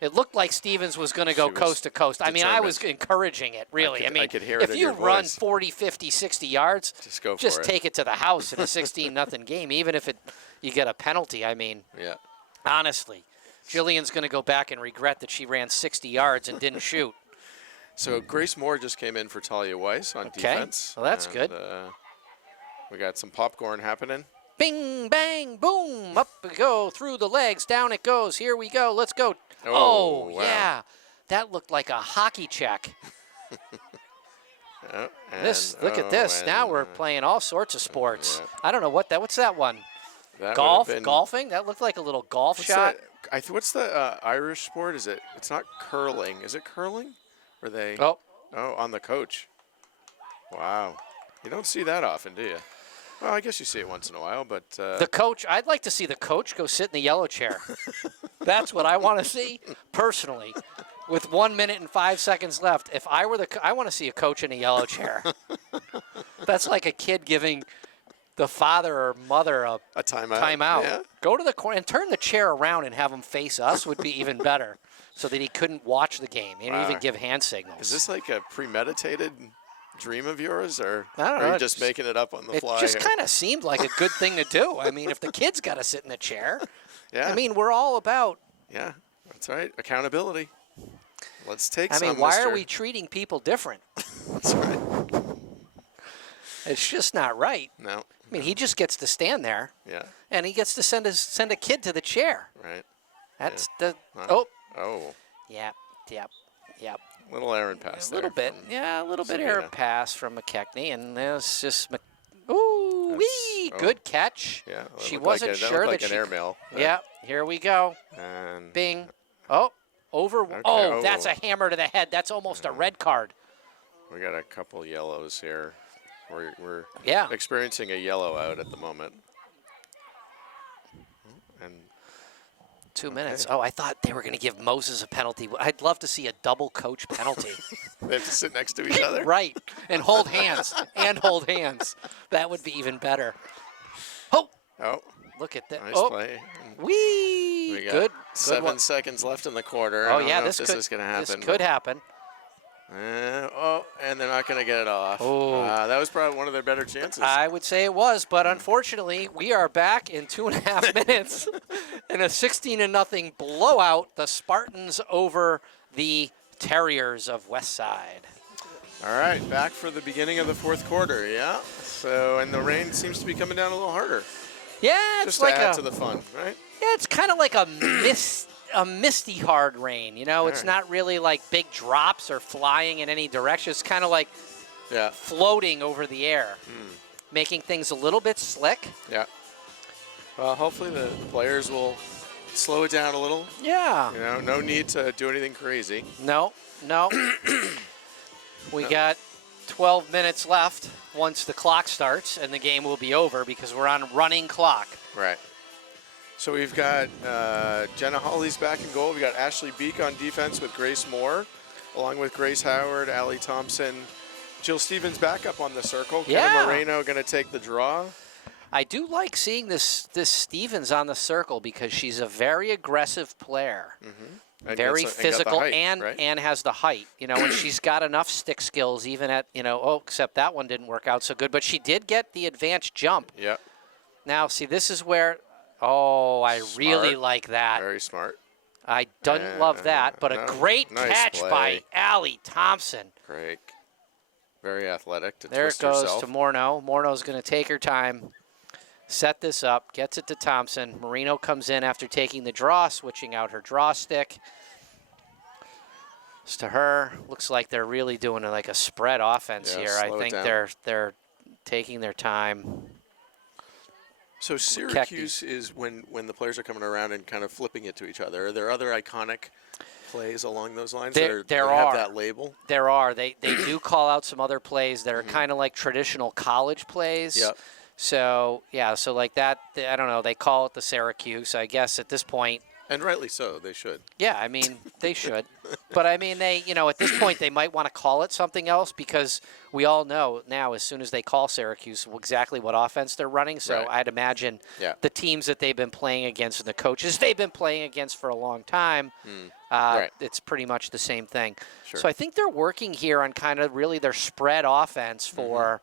It looked like Stevens was going to go She was coast to coast. I mean, I was determined. encouraging it, really. I mean, could hear it if in you your run voice. 40, 50, 60 yards, Just go for just it. take it to the house in a 16-0 game, even if you get a penalty. I mean, Yeah. honestly, Jillian's going to go back and regret that she ran 60 yards and didn't shoot. So Grace Moore just came in for Talia Weiss on Okay. defense. Well, that's and, good. We got some popcorn happening. Bing, bang, boom. Up we go. Through the legs. Down it goes. Here we go. Let's go. Oh, wow. Yeah. That looked like a hockey check. Oh, Look at this. Now we're playing all sorts of sports. I don't know what's that one? Golf? Golfing? That looked like a little golf shot. What's the Irish sport? It's not curling. Is it curling? Or they? Oh. Oh, on the coach. Wow. You don't see that often, do you? Well, I guess you see it once in a while, but The coach, I'd like to see the coach go sit in the yellow chair. That's what I want to see, personally. With 1 minute and 5 seconds left, if I were I want to see a coach in a yellow chair. That's like a kid giving the father or mother a timeout. timeout. Yeah. Go to the corner and turn the chair around and have him face us would be even better, so that he couldn't watch the game and even give hand signals. Is this like a premeditated dream of yours, or I don't know, are you it just making it up on the It fly? just here? kind of seemed like a good thing to do. I mean, if the kid's got to sit in the chair, Yeah. I mean, we're all about. Yeah, that's right. Accountability. Let's take I some. mean, why are mister. we treating people different? That's right. It's just not right. No. I mean, he just gets to stand there, Yeah. and he gets to send a kid to the chair. Right. That's the oh Oh. yeah, yep. Little errand pass A little there bit, from yeah, a little bit Sabina. error pass from McKechnie, and there's just ooh wee, oh. good catch. Yeah. that She looked like wasn't that sure looked like that an airmail. Yeah, here we go. And Bing. Oh, over. Okay, Oh, that's oh. a hammer to the head. That's almost a red card. we got a couple yellows here. We're Yeah. experiencing a yellow out at the moment. And 2 minutes. Oh, I thought they were going to give Moses a penalty. I'd love to see a double coach penalty. they have to sit next to each other. Right. And hold hands. That would be even better. Oh, Oh, look at that. nice Oh, play. wee. We got Good. 7 one. seconds left in the quarter. Oh, I don't yeah. know if This is going to happen. This could happen. And they're not going to get it off. Oh. That was probably one of their better chances. I would say it was, but unfortunately, we are back in 2.5 minutes in a 16-0 blowout. The Spartans over the Terriers of Westside. All right, back for the beginning of the fourth quarter, yeah? So, and the rain seems to be coming down a little harder. Yeah, it's Just like to add to the fun, right? yeah, it's kind of like a misty hard rain. You know, it's Right. not really like big drops or flying in any direction. It's kind of like Yeah, floating over the air, making things a little bit slick. yeah. Well, hopefully the players will slow it down a little. Yeah. You know, no need to do anything crazy. No. We got 12 minutes left once the clock starts, and the game will be over because we're on running clock. Right. So we've got Jenna Hawley's back in goal. We got Ashley Beek on defense with Grace Moore, along with Grace Howard, Allie Thompson, Jill Stevens back up on the circle. Yeah. Kenna Moreno going to take the draw. I do like seeing this Stevens on the circle because she's a very aggressive player. And Very gets the physical height, and right? has the height, and she's got enough stick skills even at, except that one didn't work out so good, but she did get the advanced jump. Yeah, Now, see, this is where, I really Smart. like that. very smart. I don't love that, but a no, great nice catch play. by Allie Thompson. Great. Very athletic to There it twist goes herself. to Morneau. Morneau's going to take her time, set this up, gets it to Thompson. Marino comes in after taking the draw, switching out her draw stick. It's to her. Looks like they're really doing like a spread offense Yeah, here. I slow it think down. they're taking their time. So Syracuse is when the players are coming around and kind of flipping it to each other. Are there other iconic plays along those lines There that are. have that label? There are. They do call out some other plays that are kind of like traditional college plays. Yep. So, yeah, so like that, I don't know, they call it the Syracuse. I guess at this point, And rightly so. They should. yeah, I mean, they should. But, I mean, they, at this point, they might want to call it something else because we all know now as soon as they call Syracuse exactly what offense they're running. So Right. I'd imagine Yeah. the teams that they've been playing against and the coaches they've been playing against for a long time, Right. it's pretty much the same thing. Sure. So I think they're working here on kind of really their spread offense for,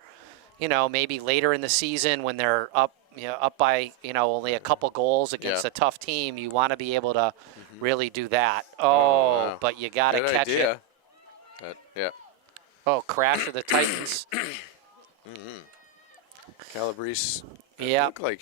maybe later in the season when they're up by, only a couple goals against Yeah. a tough team, you want to be able to really do that. wow. But you got to Good catch idea. it. Yeah. Oh, crash of the Titans. Calabrese. It Yep. looked like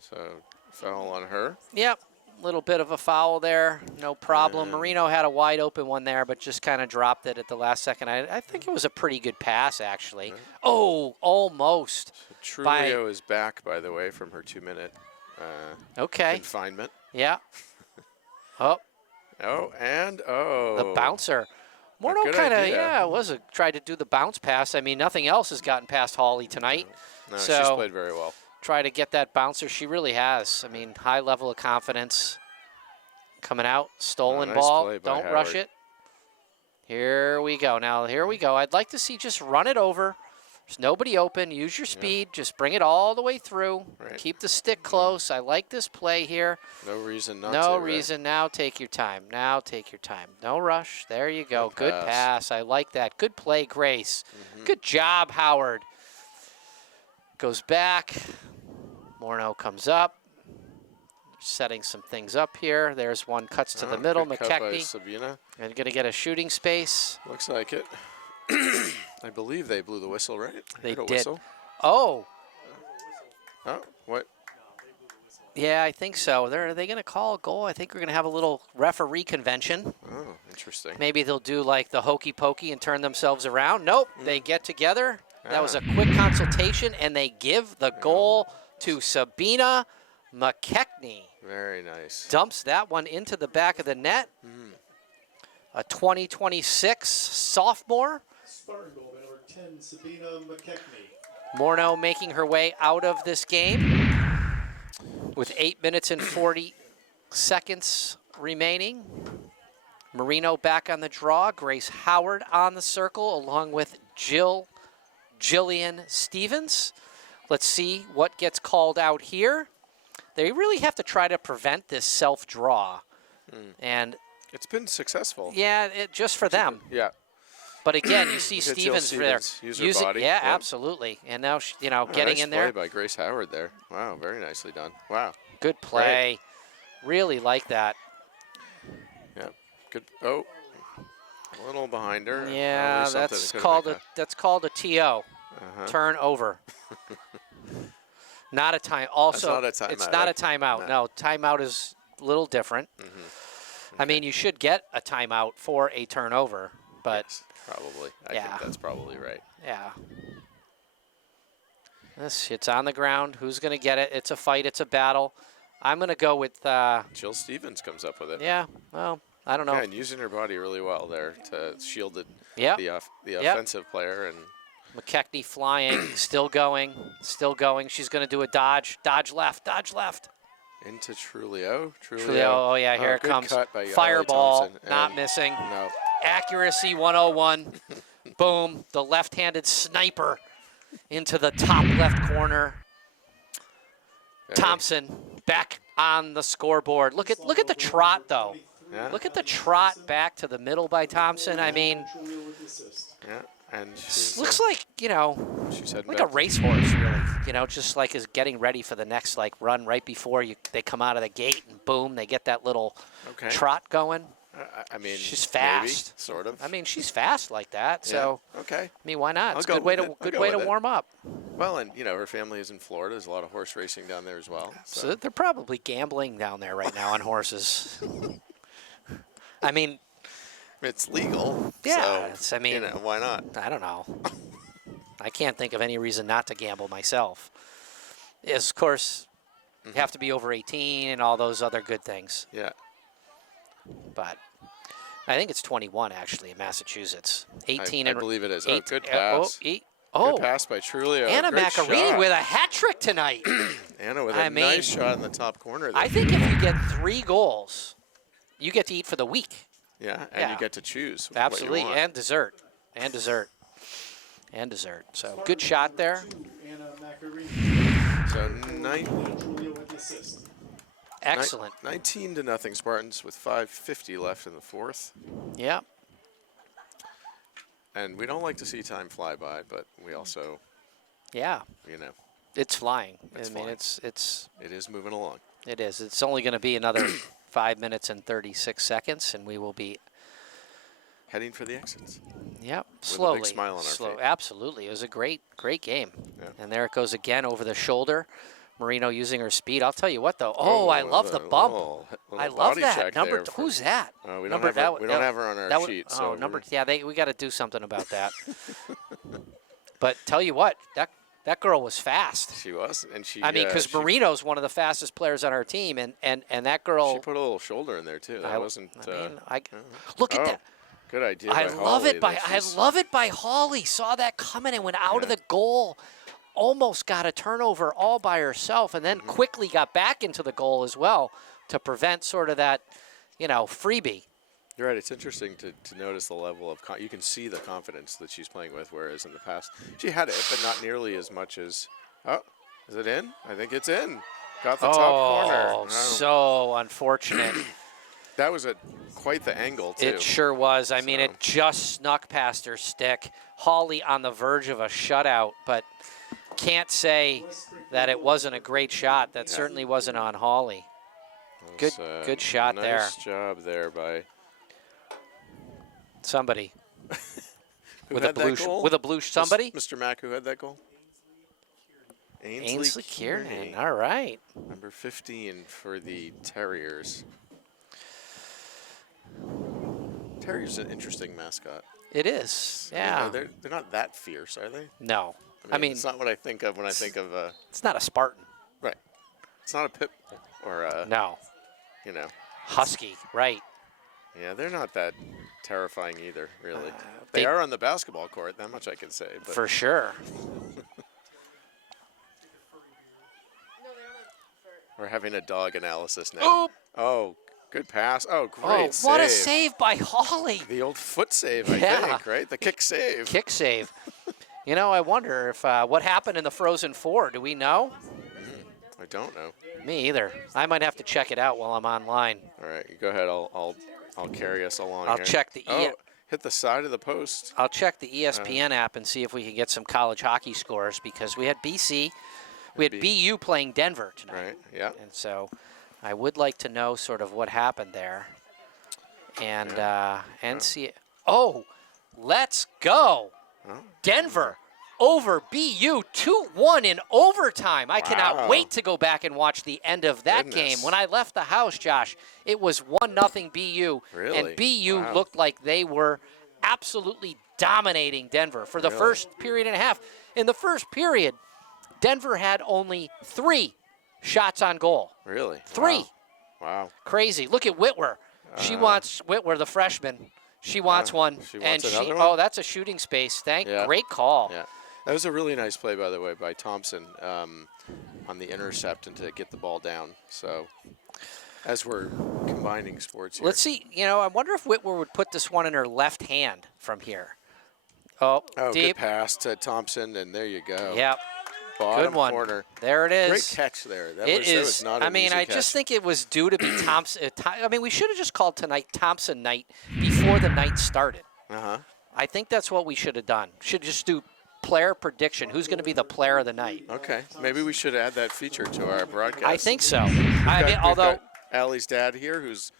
so foul on her. Yep. Little bit of a foul there. No problem. Marino had a wide open one there, but just kind of dropped it at the last second. I think it was a pretty good pass, actually. Oh, almost. Trulio is back, by the way, from her 2-minute Okay. confinement. Yeah. Oh, The the bouncer. Morno good kind of, idea. tried to do the bounce pass. I mean, nothing else has gotten past Hawley tonight. No, she's So played very well. try to get that bouncer. She really has. I mean, high level of confidence. Coming out, stolen nice ball. play by Don't rush Howard. it. Here we go. Now, here we go. I'd like to see just run it over. There's nobody open. Use your speed. Just bring it all the way through. Right. Keep the stick close. I like this play here. No reason not to. No right? reason. Now take your time. Now take your time. No rush. There you go. Good pass. I like that. Good play, Grace. Good job, Howard. Goes back. Morno comes up. Setting some things up here. There's one. Cuts to the middle. Good cut by McKechnie. Sabina. And going to get a shooting space. Looks like it. I believe they blew the whistle, right? I They heard a did. Whistle. Oh, Oh, what? yeah, I think so. Are they going to call a goal? I think we're going to have a little referee convention. Oh, interesting. Maybe they'll do like the hokey pokey and turn themselves around. Nope, they get together. That was a quick consultation, and they give the goal to Sabina McKechnie. Very nice. Dumps that one into the back of the net. A 2026 sophomore. Spartan goal by number 10, Sabina McKechnie. Morno making her way out of this game with 8 minutes and 40 seconds remaining. Marino back on the draw. Grace Howard on the circle along with Jillian Stevens. Let's see what gets called out here. They really have to try to prevent this self-draw. And, It's been successful. yeah, just for them. Yeah. But again, you see Look at Jill Stevens there. Stevens use her body. Yeah, Yep. absolutely. And now, getting nice in there. play by Grace Howard there. Wow, very nicely done. Wow. Good play. Really like that. Yeah. Good. Oh, a little behind her. Yeah, Probably something that's that could've called been that's called a TO. Turnover. Not a time. Also, not a timeout. it's not a timeout. No, timeout is a little different. I mean, you should get a timeout for a turnover, but Yes, probably. I Yeah. think that's probably right. yeah. It's on the ground. Who's going to get it? It's a fight. It's a battle. I'm going to go with, Jill Stevens comes up with it. yeah, well, I don't know. Yeah, and using her body really well there to shield Yep. the Yep. offensive player. And McKechnie flying, still going, still going. She's going to do a dodge. Dodge left, dodge left. into Trulio. Trulio, oh yeah, here it good comes. cut by Yali Fireball, Thompson, not and missing. No. Accuracy 101. Boom, the left-handed sniper into the top left corner. Thompson back on the scoreboard. Look at the trot though. Yeah. Look at the trot back to the middle by Thompson. I mean, Trulio with the assist. Yeah. And she's, looks like, she's heading like a back. racehorse, really. Just like is getting ready for the next run right before they come out of the gate and boom, they get that little Okay. trot going. I mean, She's maybe, fast. sort of. I mean, she's fast like that, so Yeah. Okay. I mean, why not? I'll It's a go good way with to it. I'll go way to with it. warm up. Well, and her family is in Florida. There's a lot of horse racing down there as well. So they're probably gambling down there right now on horses. I mean, It's legal. Yeah, So, it's- I mean- why not? I don't know. I can't think of any reason not to gamble myself. Is, of course, You have to be over 18 and all those other good things. Yeah. But I think it's 21 actually in Massachusetts. 18 I and believe it is. eight- Good pass. Oh, Good pass by Trulio. Anna Great Macarini shot. with a hat trick tonight. Anna with I a mean, nice shot in the top corner there. I think if you get 3 goals, you get to eat for the week. Yeah, and Yeah. you get to choose Absolutely, what you want. and dessert, and dessert, and dessert. So good shot there. Anna Macarini. So Julia with the assist. Excellent. 19-0 Spartans with 5:50 left in the fourth. Yeah. And we don't like to see time fly by, but we also, Yeah. you know, It's flying. It's I mean, flying. it it is moving along. is. It's only going to be another 5 minutes and 36 seconds, and we will be. Heading for the exits. Yep, a big slowly. smile on our face. Absolutely. It was a great game. Yeah. And there it goes again over the shoulder. Marino using her speed. I'll tell you what, though. Oh, I love the bump. I love body that. check Number there for- who's that? we don't number have her, we don't have her on our that sheet. oh, So number. we're- Yeah, we got to do something about that. But tell you what, that girl was fast. She was, and she. I mean, because she, Marino's one of the fastest players on our team, and that girl. she put a little shoulder in there too. That wasn't. I mean, look at oh, that. Good idea. I by love Holly it by that I she's- love it by Holly. Saw that coming and went out of Yeah. the goal. Almost got a turnover all by herself, and then Mm-hmm. quickly got back into the goal as well to prevent sort of that, freebie. You're right. It's interesting to notice the level of you can see the confidence that she's playing with, whereas in the past she had it, but not nearly as much as. Oh, is it in? I think it's in. Got the top corner. Oh, Oh. so unfortunate. That was quite the angle too. It sure was. I mean, So- it just snuck past her stick. Holly on the verge of a shutout, but can't say that it wasn't a great shot. That certainly wasn't on Holly. That was, good shot there. Nice job there by Somebody who with a had that blue goal? with a blue somebody. Mr. Mack, who had that goal? Ainsley Kiernan. Kearney, All right. number 15 for the Terriers. Terriers an interesting mascot. It is. I mean, Yeah. they're not that fierce, are they? No. I mean, it's not what I think of when I think of it's not a Spartan. right. It's not a pit bull or a No. you know. Husky. Right. Yeah, they're not that terrifying either, really. they- They are on the basketball court, that much I can say. But For sure. we're having a dog analysis now. Oop. Oh, good pass. Oh, great Oh, save. what a save by Holly. The old foot save, I Yeah. think, right? The kick save. Kick save. I wonder if what happened in the Frozen Four. Do we know? I don't know. Me either. I might have to check it out while I'm online. All right, you go ahead. I'll carry us along. I'll here. check the Oh, hit the side of the post. I'll check the ESPN app and see if we can get some college hockey scores because we had BC, we had BU playing Denver tonight. Right. Yeah. And so I would like to know sort of what happened there. And see. Oh, let's go. Oh, Denver over BU 2-1 in overtime. I cannot Wow. wait to go back and watch the end of that Goodness. game. When I left the house, Josh, it was 1-0 BU. Really? And BU Wow. looked like they were absolutely dominating Denver for the Really? first period and a half. In the first period, Denver had only 3 shots on goal. Really? 3. Wow. Crazy. Look at Whitwer. She wants Whitwer, the freshman. She wants one. she wants and another one? Oh, that's a shooting space. Yeah. Great call. Yeah. That was a really nice play, by the way, by Thompson on the intercept and to get the ball down. So, as we're combining sports here. Let's see. I wonder if Whitwer would put this one in her left hand from here. Oh, Oh, deep. good pass to Thompson, and there you go. Yep. Bottom Good one. corner. There it is. Great catch there. That It was, is. That was not an I mean, easy I catch. just think it was due to be Thompson. I mean, we should have just called tonight Thompson night before the night started. Uh-huh. I think that's what we should have done. Should just do player prediction. Who's going to be the player of the night? Okay. Maybe we should add that feature to our broadcast. I think so. We've Although got Allie's dad here who's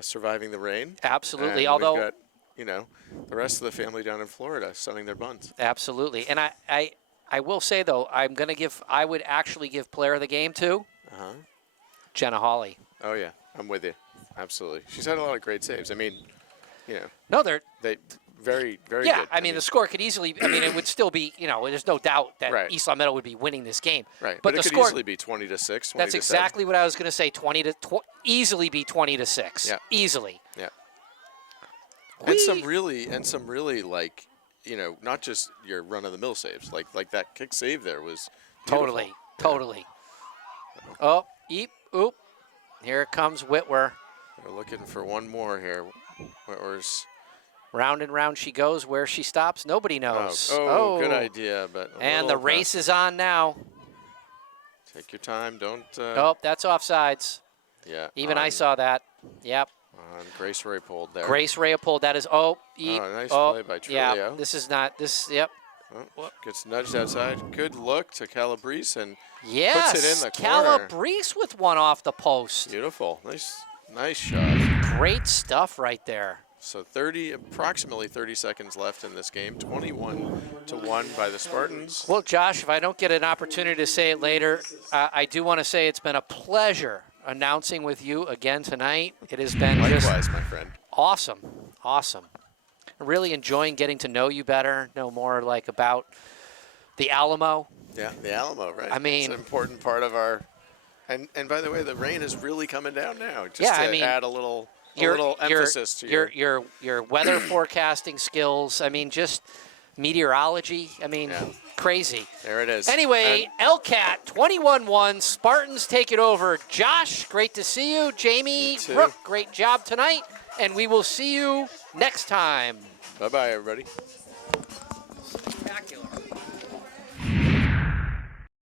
surviving the rain. absolutely, And although we've got, the rest of the family down in Florida sunning their buns. absolutely, and I will say though, I would actually give player of the game to Uh-huh. Jenna Hawley. Oh, yeah. I'm with you. Absolutely. She's had a lot of great saves. I mean, No, they're they very, very Yeah, good. I mean, the score could easily, I mean, it would still be, there's no doubt that Right. East Long Meadow would be winning this game. right, But it the could score, easily be 20-6. that's exactly what I was going to say, easily be 20-6. Yeah. Easily. Yeah. And some Whee! really like, not just your run-of-the-mill saves. Like that kick save there was Totally. beautiful. Totally. Oh, eep, oop. Here it comes Whitwer. We're looking for one more here. Whitwer's. Round and round she goes. Where she stops, nobody knows. Oh, good idea, but And the race is on now. Take your time. Don't. Oh, that's offsides. Yeah. Even I saw that. Yep. Grace Ray pulled there. Grace Rayapol, that is, eep. Nice play by Yeah, Trulio. this is not, yep. Oh, gets nudged outside. Good look to Calabrese and Yes, puts it in the corner. Calabrese with one off the post. Beautiful. Nice shot. Great stuff right there. So approximately 30 seconds left in this game. 21-1 by the Spartans. Well, Josh, if I don't get an opportunity to say it later, I do want to say it's been a pleasure announcing with you again tonight. It has been Likewise, my friend. awesome, awesome. Really enjoying getting to know you better, know more like about the Alamo. Yeah, the Alamo, right? I mean- it's an important part of our. And by the way, the rain is really coming down now. Just Yeah, to I mean, add a little emphasis to your weather forecasting skills. I mean, just meteorology. I mean, Yeah. crazy. There it is. Anyway, LCAT 21-1. Spartans take it over. Josh, great to see you. Jamie, You too. Brooke, great job tonight. And we will see you next time. Bye-bye, everybody.